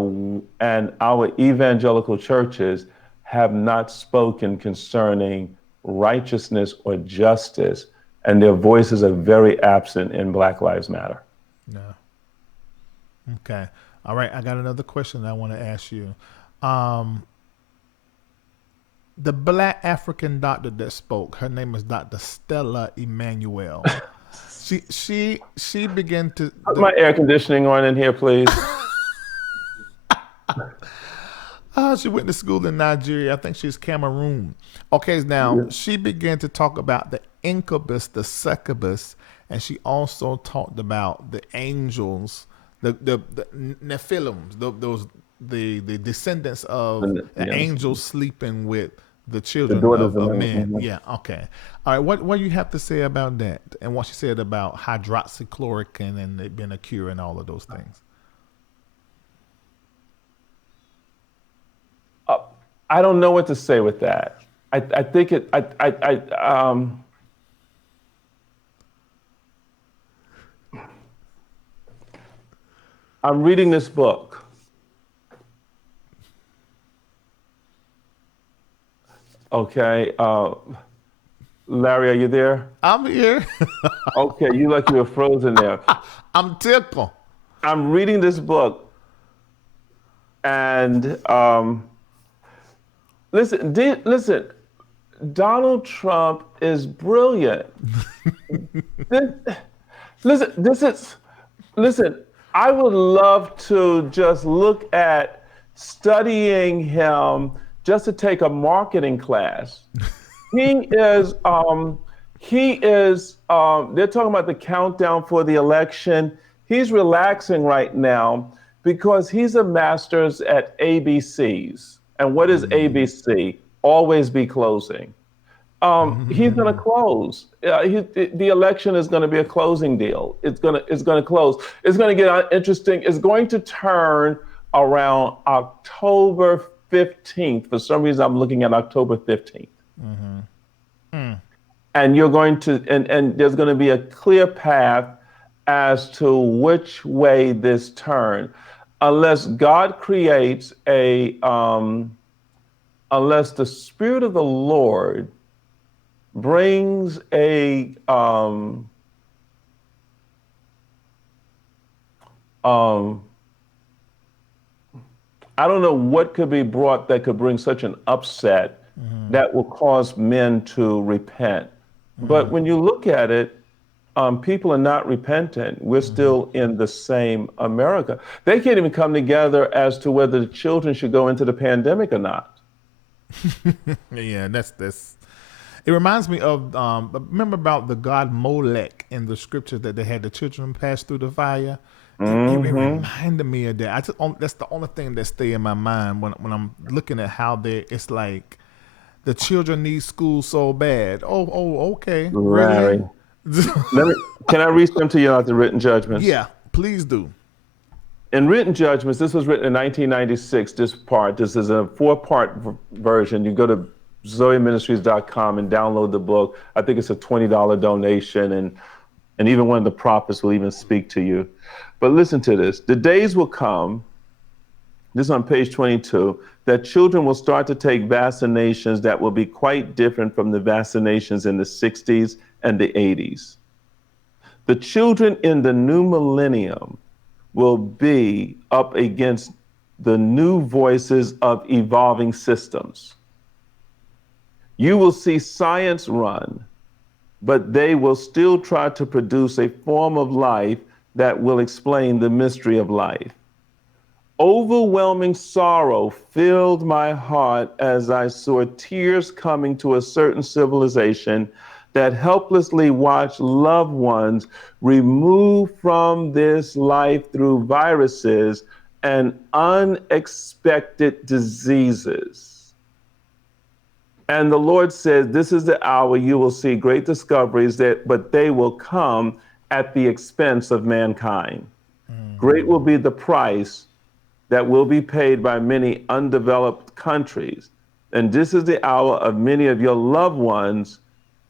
our evangelical churches have not spoken concerning righteousness or justice, and their voices are very absent in Black Lives Matter. No. Okay. All right. I got another question I want to ask you. The Black African doctor that spoke, her name is Dr. Stella Emanuel. She began to. Put my air conditioning on in here, please. She went to school in Nigeria. I think she's Cameroon. Okay, now she began to talk about the incubus, the succubus, and she also talked about the angels, the Nephilims, the descendants of the angels sleeping with the children of men. Mm-hmm. Yeah, okay. All right, what do you have to say about that? And what she said about hydroxychloroquine and it being a cure and all of those things. I don't know what to say with that. I think I'm reading this book. Okay, Larry, are you there? I'm here. Okay, you like you were frozen there. I'm tickled. I'm reading this book, and listen. Donald Trump is brilliant. Listen. I would love to just look at studying him just to take a marketing class. They're talking about the countdown for the election. He's relaxing right now because he's a master's at ABCs. And what is ABC? Always be closing. He's going to close. The election is going to be a closing deal. It's going to close. It's going to get interesting. It's going to turn around October 15th. For some reason, I'm looking at October 15th. Mm-hmm. And you're going to, and there's going to be a clear path as to which way this turn, unless God creates unless the Spirit of the Lord brings I don't know what could be brought that could bring such an upset that will cause men to repent. But when you look at it, people are not repentant. We're still in the same America. They can't even come together as to whether the children should go into the pandemic or not. Yeah, that's. It reminds me of remember about the god Molech in the scriptures that they had the children pass through the fire. It reminded me of that. That's the only thing that stay in my mind when I'm looking at how it's like the children need school so bad. Oh, okay. Larry. Really? Can I read some to you out the written judgments? Yeah, please do. In written judgments, this was written in 1996. This is a 4-part version. You go to ZoeMinistries.com and download the book. I think it's a $20 donation, and even one of the prophets will even speak to you. But listen to this. The days will come, this is on page 22, that children will start to take vaccinations that will be quite different from the vaccinations in the 60s and the 80s. The children in the new millennium will be up against the new voices of evolving systems. You will see science run, but they will still try to produce a form of life that will explain the mystery of life. Overwhelming sorrow filled my heart as I saw tears coming to a certain civilization that helplessly watched loved ones removed from this life through viruses and unexpected diseases. And the Lord said, this is the hour you will see great discoveries, but they will come at the expense of mankind. Great will be the price that will be paid by many undeveloped countries. And this is the hour of many of your loved ones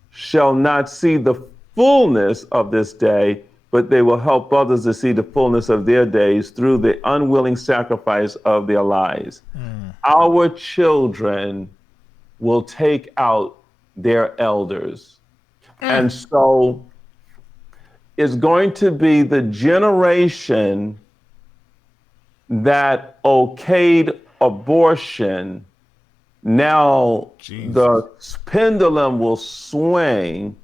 shall not see the fullness of this day, but they will help others to see the fullness of their days through the unwilling sacrifice of their lives. Our children will take out their elders. And so it's going to be the generation that okayed abortion. Now the pendulum will swing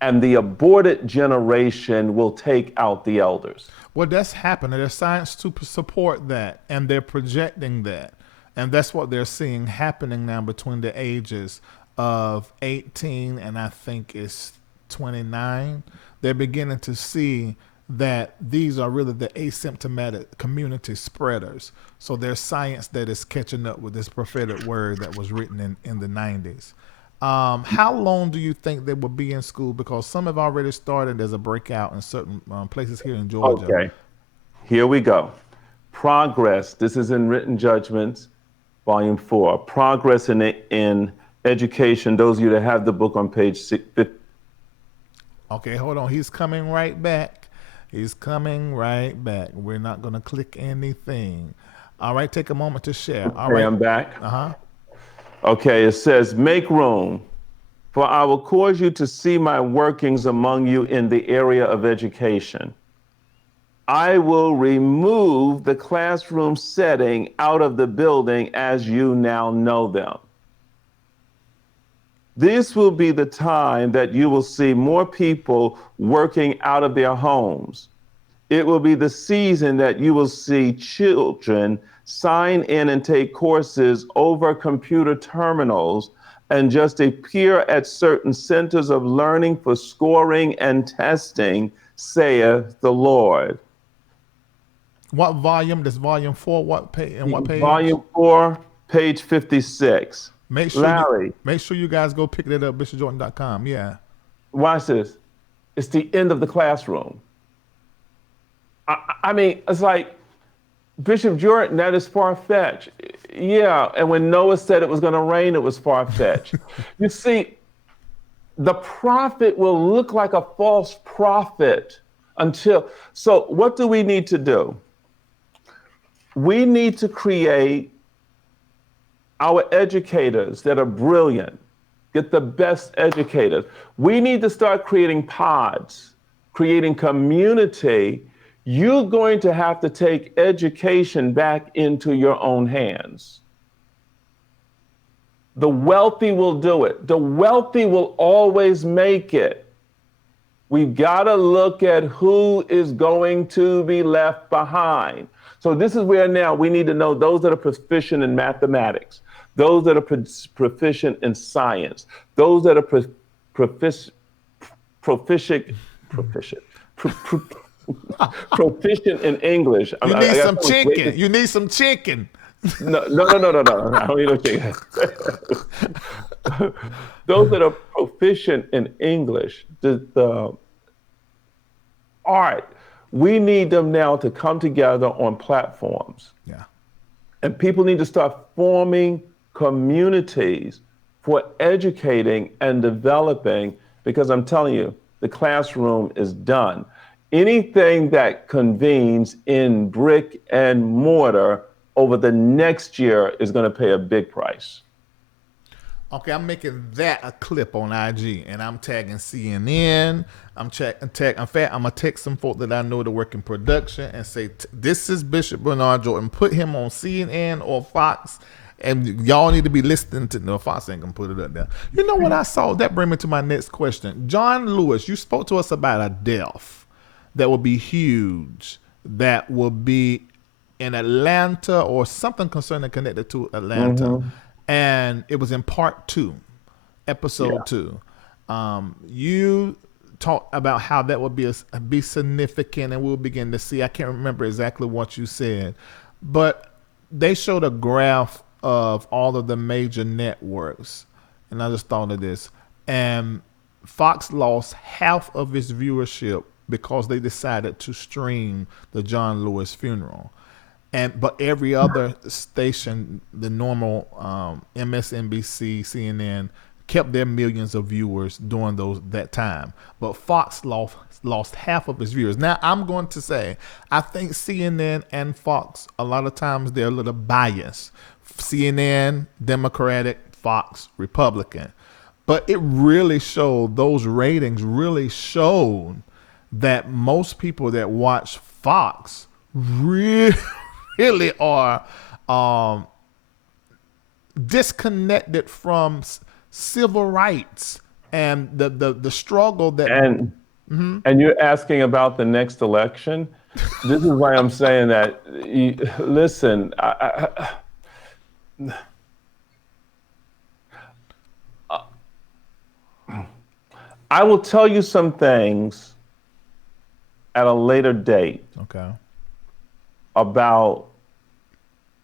and the aborted generation will take out the elders. Well, that's happening. There's science to support that, and they're projecting that. And that's what they're seeing happening now between the ages of 18 and I think it's 29. They're beginning to see that these are really the asymptomatic community spreaders. So there's science that is catching up with this prophetic word that was written in the 90s. How long do you think they will be in school? Because some have already started. There's a breakout in certain places here in Georgia. Okay, here we go. Progress. This is in Written Judgments, Volume 4. Progress in Education. Those of you that have the book on page 50. Okay, hold on. He's coming right back. He's coming right back. We're not going to click anything. All right, take a moment to share. All right, I'm back. Okay, it says, make room, for I will cause you to see my workings among you in the area of education. I will remove the classroom setting out of the building as you now know them. This will be the time that you will see more people working out of their homes. It will be the season that you will see children sign in and take courses over computer terminals and just appear at certain centers of learning for scoring and testing, saith the Lord. What volume? This volume 4, what page and what page? Volume 4, page 56. Make sure Larry, make sure you guys go pick it up, bishopjordan.com. Yeah. Watch this. It's the end of the classroom. I mean, it's like, Bishop Jordan, that is far-fetched. Yeah, and when Noah said it was going to rain, it was far-fetched. You see, the prophet will look like a false prophet until, so what do we need to do? We need to create our educators that are brilliant, get the best educators. We need to start creating pods, creating community. You're going to have to take education back into your own hands. The wealthy will do it. The wealthy will always make it. We've got to look at who is going to be left behind. So this is where now we need to know those that are proficient in mathematics, those that are proficient in science, those that are proficient in English. You need some chicken. You need some chicken. No. I don't need no chicken. Those that are proficient in English, the art, we need them now to come together on platforms. Yeah. And people need to start forming communities for educating and developing, because I'm telling you, the classroom is done. Anything that convenes in brick and mortar over the next year is going to pay a big price. Okay, I'm making that a clip on IG, and I'm tagging CNN. In fact, I'm gonna text some folk that I know that work in production and say, "This is Bishop Bernard Jordan. Put him on CNN or Fox, and y'all need to be listening to." No, Fox ain't gonna put it up there. You know what I saw? That brings me to my next question. John Lewis, you spoke to us about a death that will be huge, that will be in Atlanta or something concerning connected to Atlanta. Mm-hmm. And it was in part 2, episode 2. You talked about how that would be significant, and we'll begin to see. I can't remember exactly what you said, but they showed a graph of all of the major networks, and I just thought of this. And Fox lost half of its viewership because they decided to stream the John Lewis funeral. But every other station, the normal MSNBC, CNN, kept their millions of viewers during that time. But Fox lost half of its viewers. Now, I'm going to say, I think CNN and Fox, a lot of times they're a little biased. CNN, Democratic, Fox, Republican. But it really showed, those ratings really showed that most people that watch Fox really are disconnected from civil rights and the struggle that and you're asking about the next election. This is why I'm saying that. Listen, I will tell you some things at a later date. Okay. About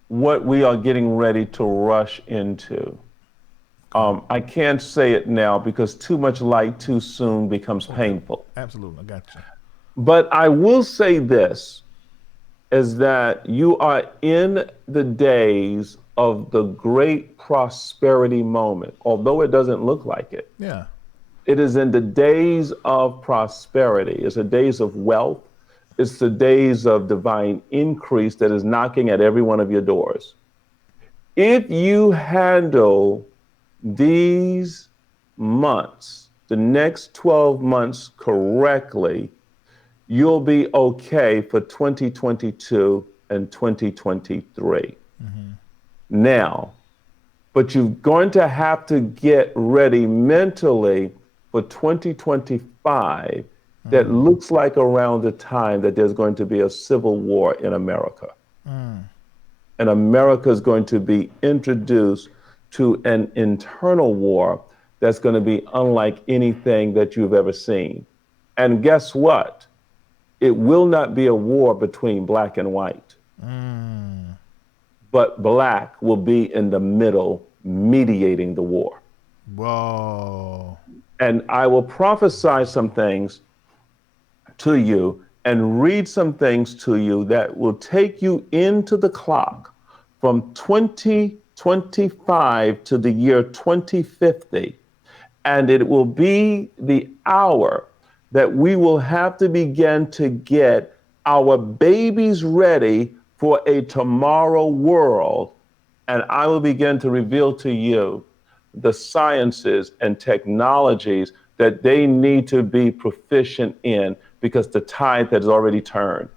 what we are getting ready to rush into. I can't say it now because too much light too soon becomes painful. Absolutely, I got you. But I will say this, is that you are in the days of the great prosperity moment, although it doesn't look like it. Yeah. It is in the days of prosperity. It's the days of wealth. It's the days of divine increase that is knocking at every one of your doors. If you handle these months, the next 12 months correctly, you'll be okay for 2022 and 2023. Now, but you're going to have to get ready mentally for 2025 that looks like around the time that there's going to be a civil war in America. And America is going to be introduced to an internal war that's going to be unlike anything that you've ever seen. And guess what? It will not be a war between black and white. But black will be in the middle mediating the war. Whoa. And I will prophesy some things to you and read some things to you that will take you into the clock from 2025 to the year 2050. And it will be the hour that we will have to begin to get our babies ready for a tomorrow world. And I will begin to reveal to you the sciences and technologies that they need to be proficient in because the tide has already turned.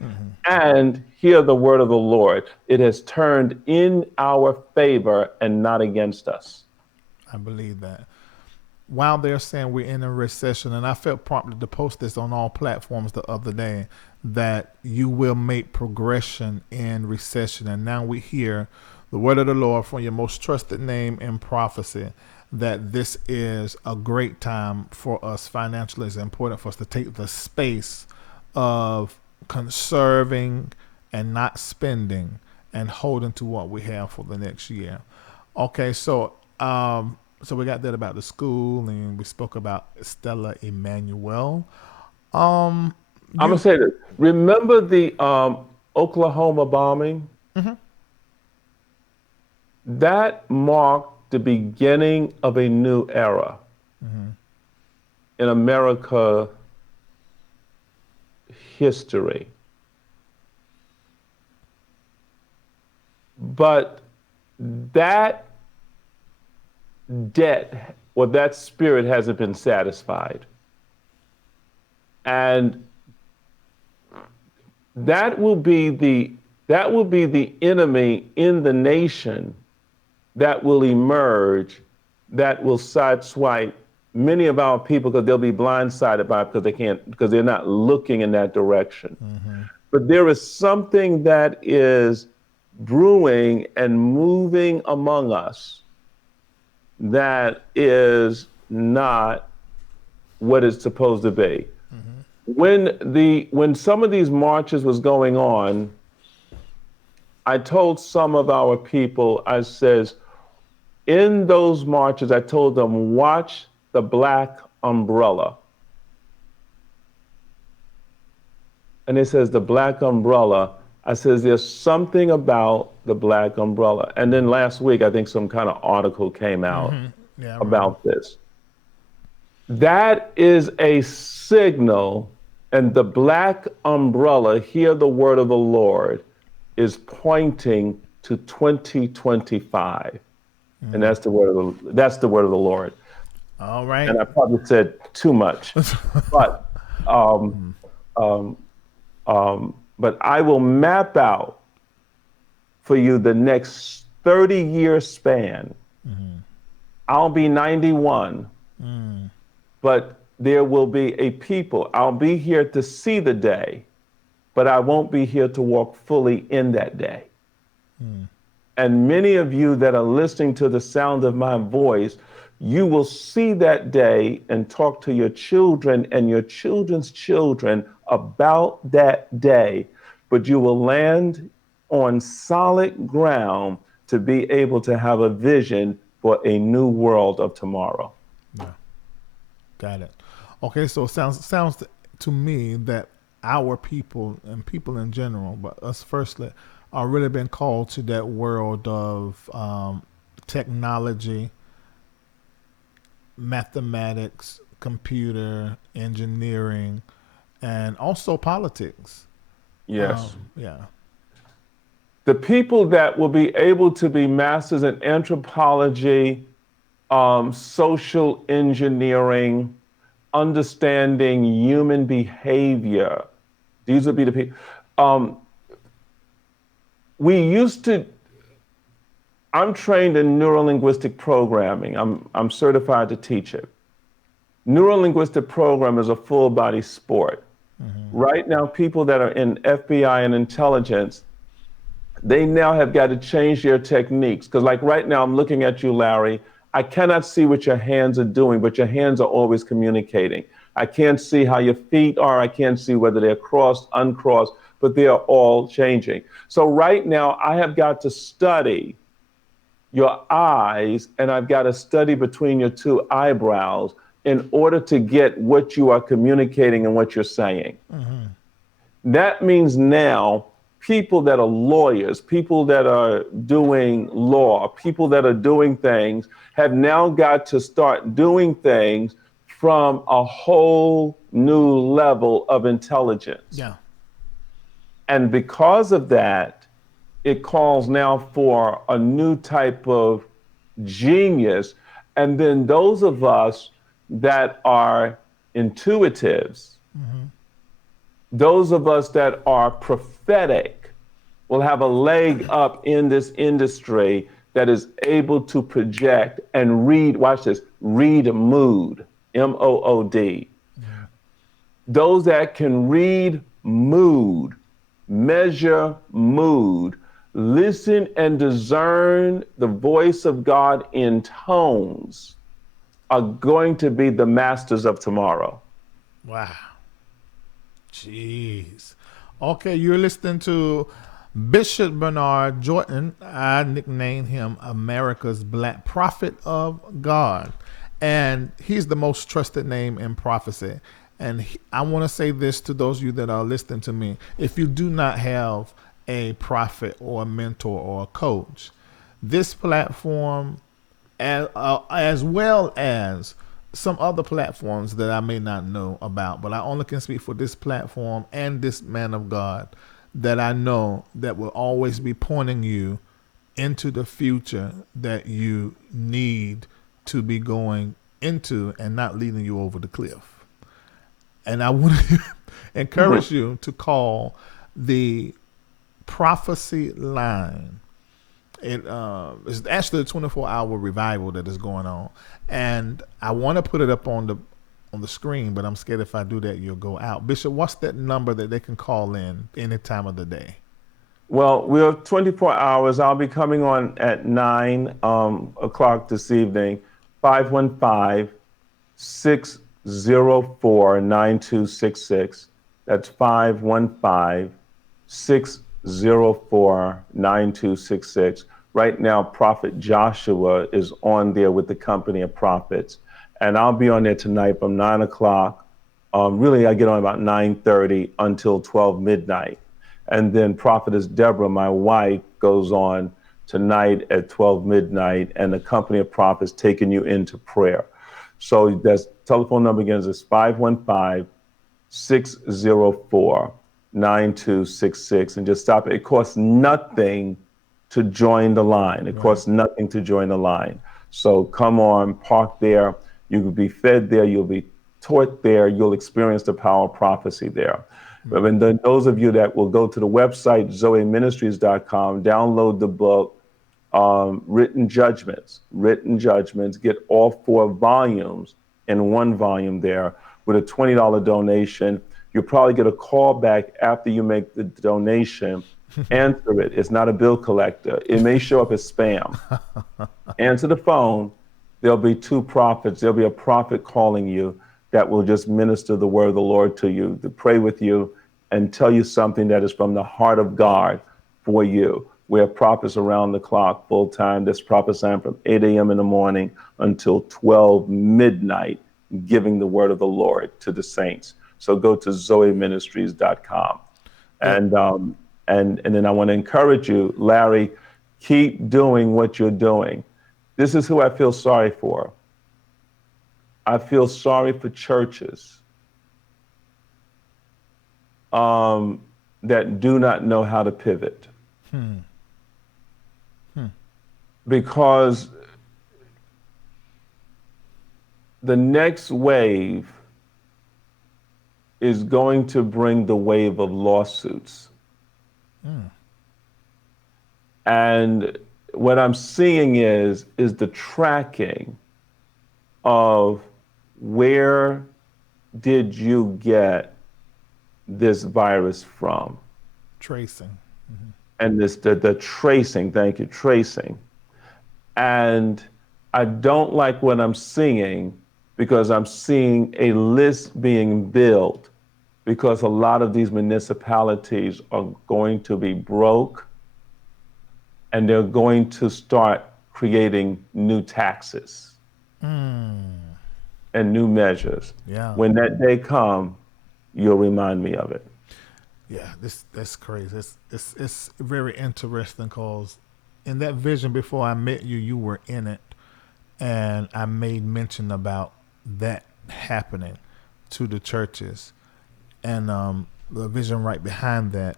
And hear the word of the Lord. It has turned in our favor and not against us. I believe that. While they're saying we're in a recession, and I felt prompted to post this on all platforms the other day, that you will make progression in recession. And now we hear the word of the Lord from your most trusted name in prophecy, that this is a great time for us financially. It's important for us to take the space of conserving and not spending and holding to what we have for the next year. Okay, so we got that about the school, and we spoke about Stella Emanuel. I'm gonna say this. Remember the Oklahoma bombing? That marked the beginning of a new era in America history. But that debt or that spirit hasn't been satisfied. And that will be the enemy in the nation that will emerge, that will sideswipe many of our people because they'll be blindsided by it because they're not looking in that direction. But there is something that is brewing and moving among us that is not what it's supposed to be. When some of these marches was going on, I told some of our people, I says, in those marches, I told them, watch the black umbrella. And it says the black umbrella. I says, there's something about the black umbrella. And then last week, I think some kind of article came out about this. That is a signal, and the black umbrella, hear the word of the Lord, is pointing to 2025. And that's the word of the Lord. All right. And I probably said too much, but but I will map out for you the next 30-year span. I'll be 91, but there will be a people. I'll be here to see the day, but I won't be here to walk fully in that day. And many of you that are listening to the sound of my voice, you will see that day and talk to your children and your children's children about that day, but you will land on solid ground to be able to have a vision for a new world of tomorrow. Yeah. Got it. Okay, so it sounds to me that our people and people in general, but us firstly, are really been called to that world of technology, mathematics, computer, engineering, and also politics. Yes. Yeah. The people that will be able to be masters in anthropology, social engineering, understanding human behavior. These would be the people. I'm trained in neuro-linguistic programming. I'm certified to teach it. Neuro-linguistic program is a full body sport. Right now, people that are in FBI and intelligence, they now have got to change their techniques. Because like right now, I'm looking at you, Larry. I cannot see what your hands are doing, but your hands are always communicating. I can't see how your feet are. I can't see whether they're crossed, uncrossed, but they are all changing. So right now, I have got to study your eyes, and I've got to study between your two eyebrows in order to get what you are communicating and what you're saying. That means now people that are lawyers, people that are doing law, people that are doing things have now got to start doing things from a whole new level of intelligence. Yeah. And because of that, it calls now for a new type of genius. And then those of us that are intuitives, those of us that are prophetic will have a leg up in this industry that is able to project and read, watch this, read mood, M-O-O-D. Those that can read mood, measure mood, listen and discern the voice of God in tones are going to be the masters of tomorrow. Wow. Jeez. Okay, you're listening to Bishop Bernard Jordan. I nicknamed him America's Black Prophet of God. And he's the most trusted name in prophecy. And I want to say this to those of you that are listening to me. If you do not have a prophet or a mentor or a coach, this platform, as well as some other platforms that I may not know about, but I only can speak for this platform and this man of God that I know that will always be pointing you into the future that you need to be going into and not leading you over the cliff. And I want to encourage you to call the prophecy line. It's actually a 24-hour revival that is going on, and I want to put it up on the screen, but I'm scared if I do that you'll go out. Bishop, what's that number that they can call in any time of the day? Well, we have 24 hours. I'll be coming on at 9 o'clock this evening. 515-604-9266. That's 515-604-9266. Right now, Prophet Joshua is on there with the company of prophets. And I'll be on there tonight from 9 o'clock Really, I get on about 9:30 until 12 midnight. And then Prophetess Deborah, my wife, goes on tonight at 12 midnight, and the company of prophets taking you into prayer. So that's telephone number again is 515-604-9266. And just stop it. It costs nothing to join the line. It costs nothing to join the line. So come on, park there. You will be fed there. You'll be taught there. You'll experience the power of prophecy there. But then those of you that will go to the website, zoeministries.com, download the book, Written Judgments, get all 4 volumes in one volume there with a $20 donation. You'll probably get a call back after you make the donation. Answer it. It's not a bill collector. It may show up as spam. Answer the phone. There'll be 2 prophets. There'll be a prophet calling you that will just minister the word of the Lord to you, to pray with you and tell you something that is from the heart of God for you. We have prophets around the clock, full time. That's prophesying from 8 a.m. in the morning until 12 midnight, giving the word of the Lord to the saints. So go to zoeministries.com. And then I want to encourage you, Larry, keep doing what you're doing. This is who I feel sorry for. I feel sorry for churches that do not know how to pivot. Because the next wave is going to bring the wave of lawsuits. And what I'm seeing is the tracking of where did you get this virus from? Tracing. And the tracing, thank you, tracing. And I don't like what I'm seeing because I'm seeing a list being built because a lot of these municipalities are going to be broke and they're going to start creating new taxes and new measures. Yeah. When that day comes, you'll remind me of it. Yeah, that's crazy. It's very interesting because in that vision before I met you, you were in it, and I made mention about that happening to the churches, and the vision right behind that,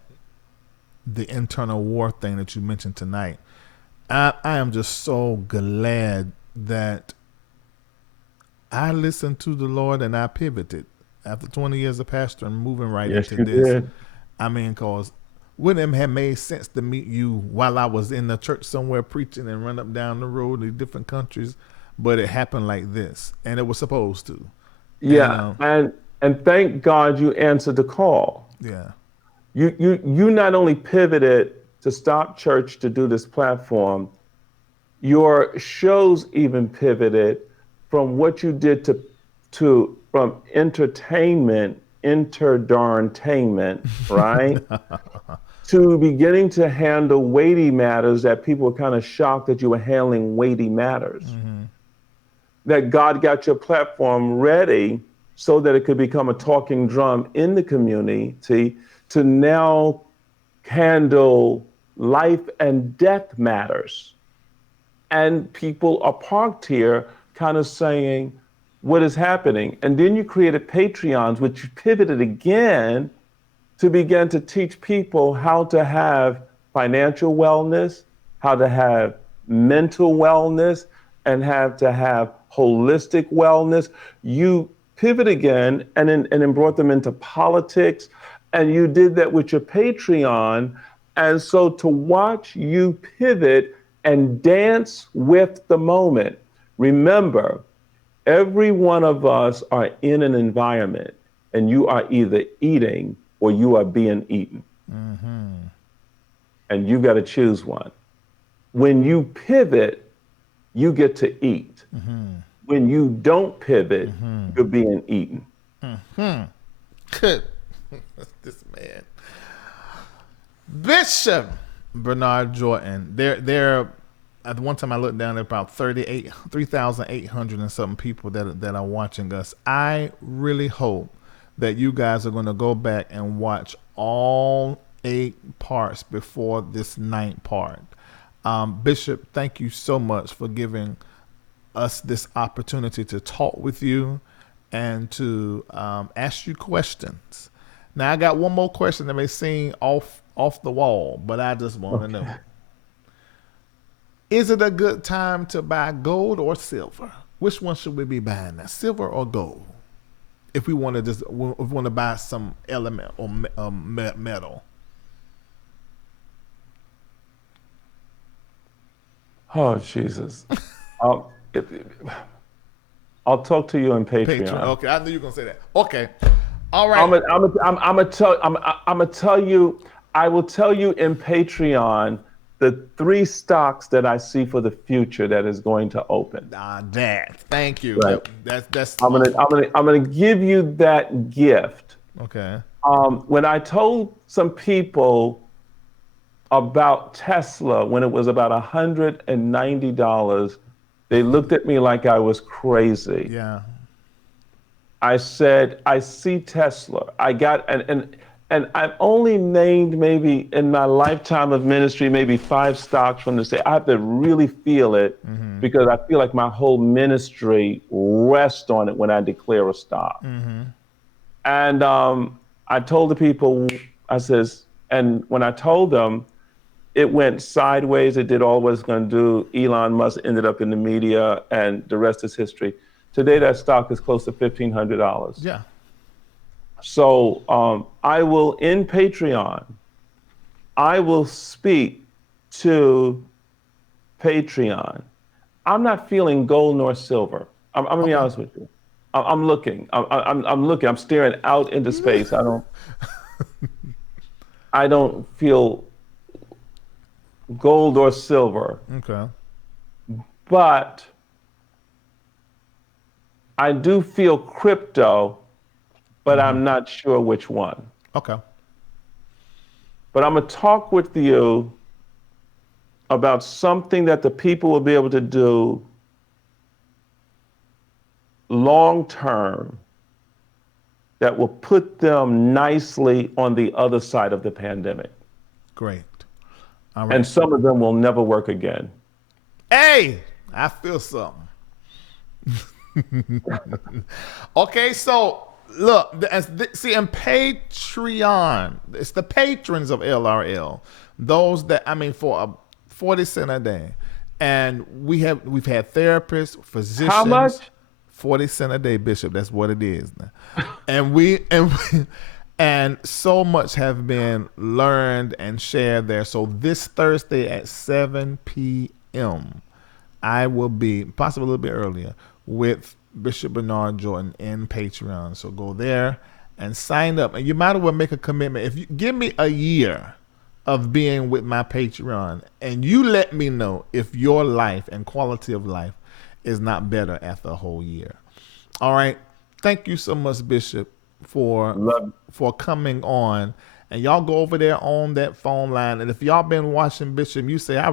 the internal war thing that you mentioned tonight. I am just so glad that I listened to the Lord and I pivoted after 20 years of pastor and moving right Yes, into you this. did. I mean, cause wouldn't it have made sense to meet you while I was in the church somewhere preaching and run up down the road in different countries? But it happened like this, and it was supposed to. Yeah, and thank God you answered the call. Yeah. You not only pivoted to stop church to do this platform, your shows even pivoted from what you did to from entertainment, right? To beginning to handle weighty matters that people were kind of shocked that you were handling weighty matters. That God got your platform ready so that it could become a talking drum in the community to now handle life and death matters. And people are parked here kind of saying, what is happening? And then you created Patreons, which you pivoted again to begin to teach people how to have financial wellness, how to have mental wellness, and how to have holistic wellness. You pivot again and then brought them into politics. And you did that with your Patreon. And so to watch you pivot and dance with the moment, remember, every one of us are in an environment and you are either eating or you are being eaten. And you got to choose one. When you pivot, you get to eat. When you don't pivot, you're being eaten. Good. This man. Bishop Bernard Jordan. There at one time I looked down at about 3,800 and something people that are watching us. I really hope that you guys are going to go back and watch all 8 parts before this 9th part. Bishop, thank you so much for giving us this opportunity to talk with you and to ask you questions. Now, I got one more question that may seem off the wall, but I just want to know. Is it a good time to buy gold or silver? Which one should we be buying now, silver or gold? If we want to buy some element or metal. Oh, Jesus. I'll talk to you on Patreon. Okay, I knew you were gonna say that. Okay, all right. I'm gonna tell you. I will tell you in Patreon the 3 stocks that I see for the future that is going to open. Thank you. Right. That's. I'm gonna give you that gift. Okay. When I told some people about Tesla when it was about $190, they looked at me like I was crazy. Yeah. I said, I see Tesla. I got and I've only named maybe in my lifetime of ministry maybe 5 stocks from the state. I have to really feel it because I feel like my whole ministry rests on it when I declare a stock. And I told the people, I says, and when I told them, it went sideways. It did all what it's going to do. Elon Musk ended up in the media, and the rest is history. Today, that stock is close to $1,500. Yeah. So I will, in Patreon, I will speak to Patreon. I'm not feeling gold nor silver. I'm going to be honest with you. I'm looking. I'm looking. I'm staring out into space. I don't feel gold or silver. Okay. But I do feel crypto, but I'm not sure which one. Okay. But I'm going to talk with you about something that the people will be able to do long term that will put them nicely on the other side of the pandemic. Great. All right. And some of them will never work again. Hey, I feel something. Okay, so look, see, in Patreon, it's the patrons of LRL, those that, for 40 cents a day, and we've had therapists, physicians. How much? 40 cents a day, Bishop. That's what it is now. And so much have been learned and shared there. So this Thursday at 7 p.m., I will be, possibly a little bit earlier, with Bishop Bernard Jordan in Patreon. So go there and sign up. And you might as well make a commitment. If you give me a year of being with my Patreon, and you let me know if your life and quality of life is not better after a whole year. All right. Thank you so much, Bishop, for coming on. And y'all go over there on that phone line. And if y'all been watching Bishop, you say, how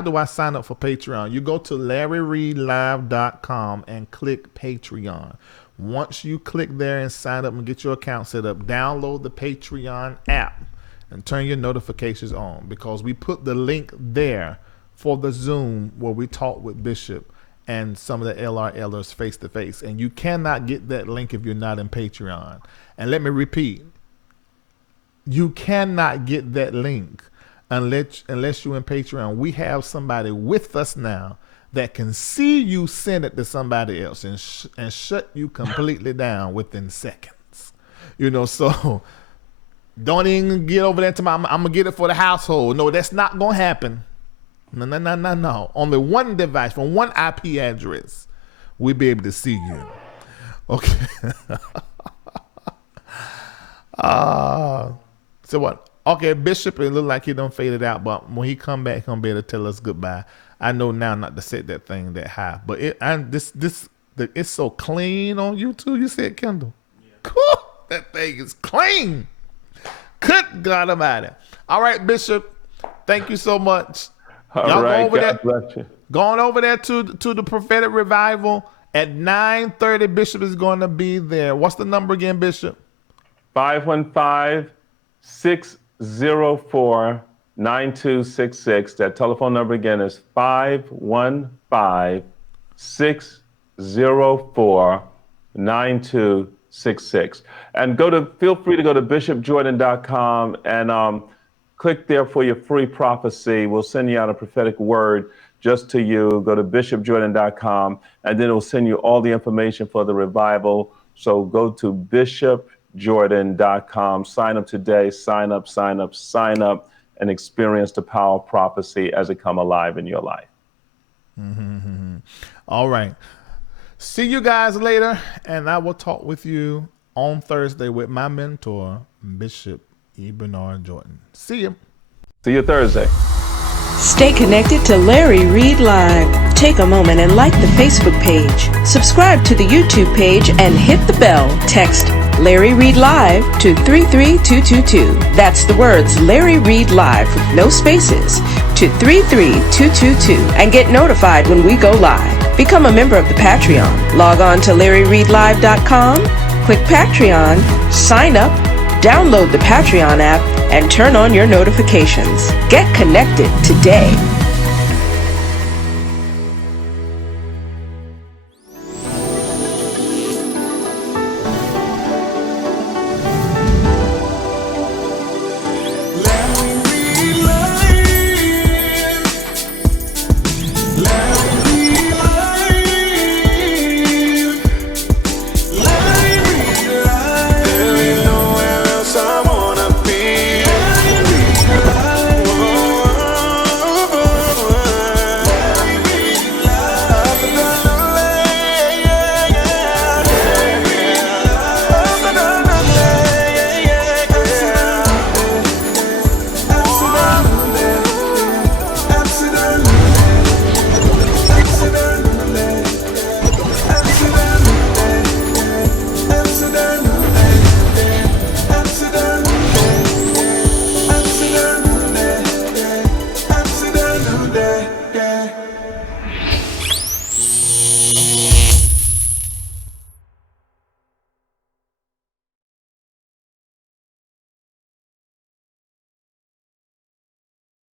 do I sign up for Patreon? You go to LarryReidLive.com and click Patreon. Once you click there and sign up and get your account set up, download the Patreon app and turn your notifications on, because we put the link there for the Zoom where we talk with Bishop and some of the LRLers face to face. And you cannot get that link if you're not in Patreon. And let me repeat, you cannot get that link unless you're in Patreon. We have somebody with us now that can see you send it to somebody else and shut you completely down within seconds. So don't even get over there to I'm going to get it for the household. No, that's not going to happen. No. Only one device from one IP address, we'll be able to see you. Okay. So what? Okay, Bishop, it look like he done faded out, but when he come back, he'll be able to tell us goodbye. I know now not to set that thing that high, but it's so clean on YouTube. You said, Kendall? Yeah. Cool. That thing is clean. Good God Almighty. All right, Bishop. Thank you so much. All right, God bless you. Going over there to the prophetic revival at 9:30. Bishop is going to be there. What's the number again, Bishop? 515-604-9266. That telephone number again is 515-604-9266. And feel free to go to bishopjordan.com and click there for your free prophecy. We'll send you out a prophetic word just to you. Go to bishopjordan.com, and then it'll send you all the information for the revival. So go to bishopjordan.com. Sign up today. Sign up, and experience the power of prophecy as it come alive in your life. Mm-hmm. All right. See you guys later, and I will talk with you on Thursday with my mentor, Bishop E. Bernard Jordan. See you. See you Thursday. Stay connected to Larry Reid Live. Take a moment and like the Facebook page. Subscribe to the YouTube page and hit the bell. Text Larry Reid Live to 33222. That's the words Larry Reid Live with no spaces to 33222 and get notified when we go live. Become a member of the Patreon. Log on to LarryReidLive.com, click Patreon, sign up, download the Patreon app, and turn on your notifications. Get connected today.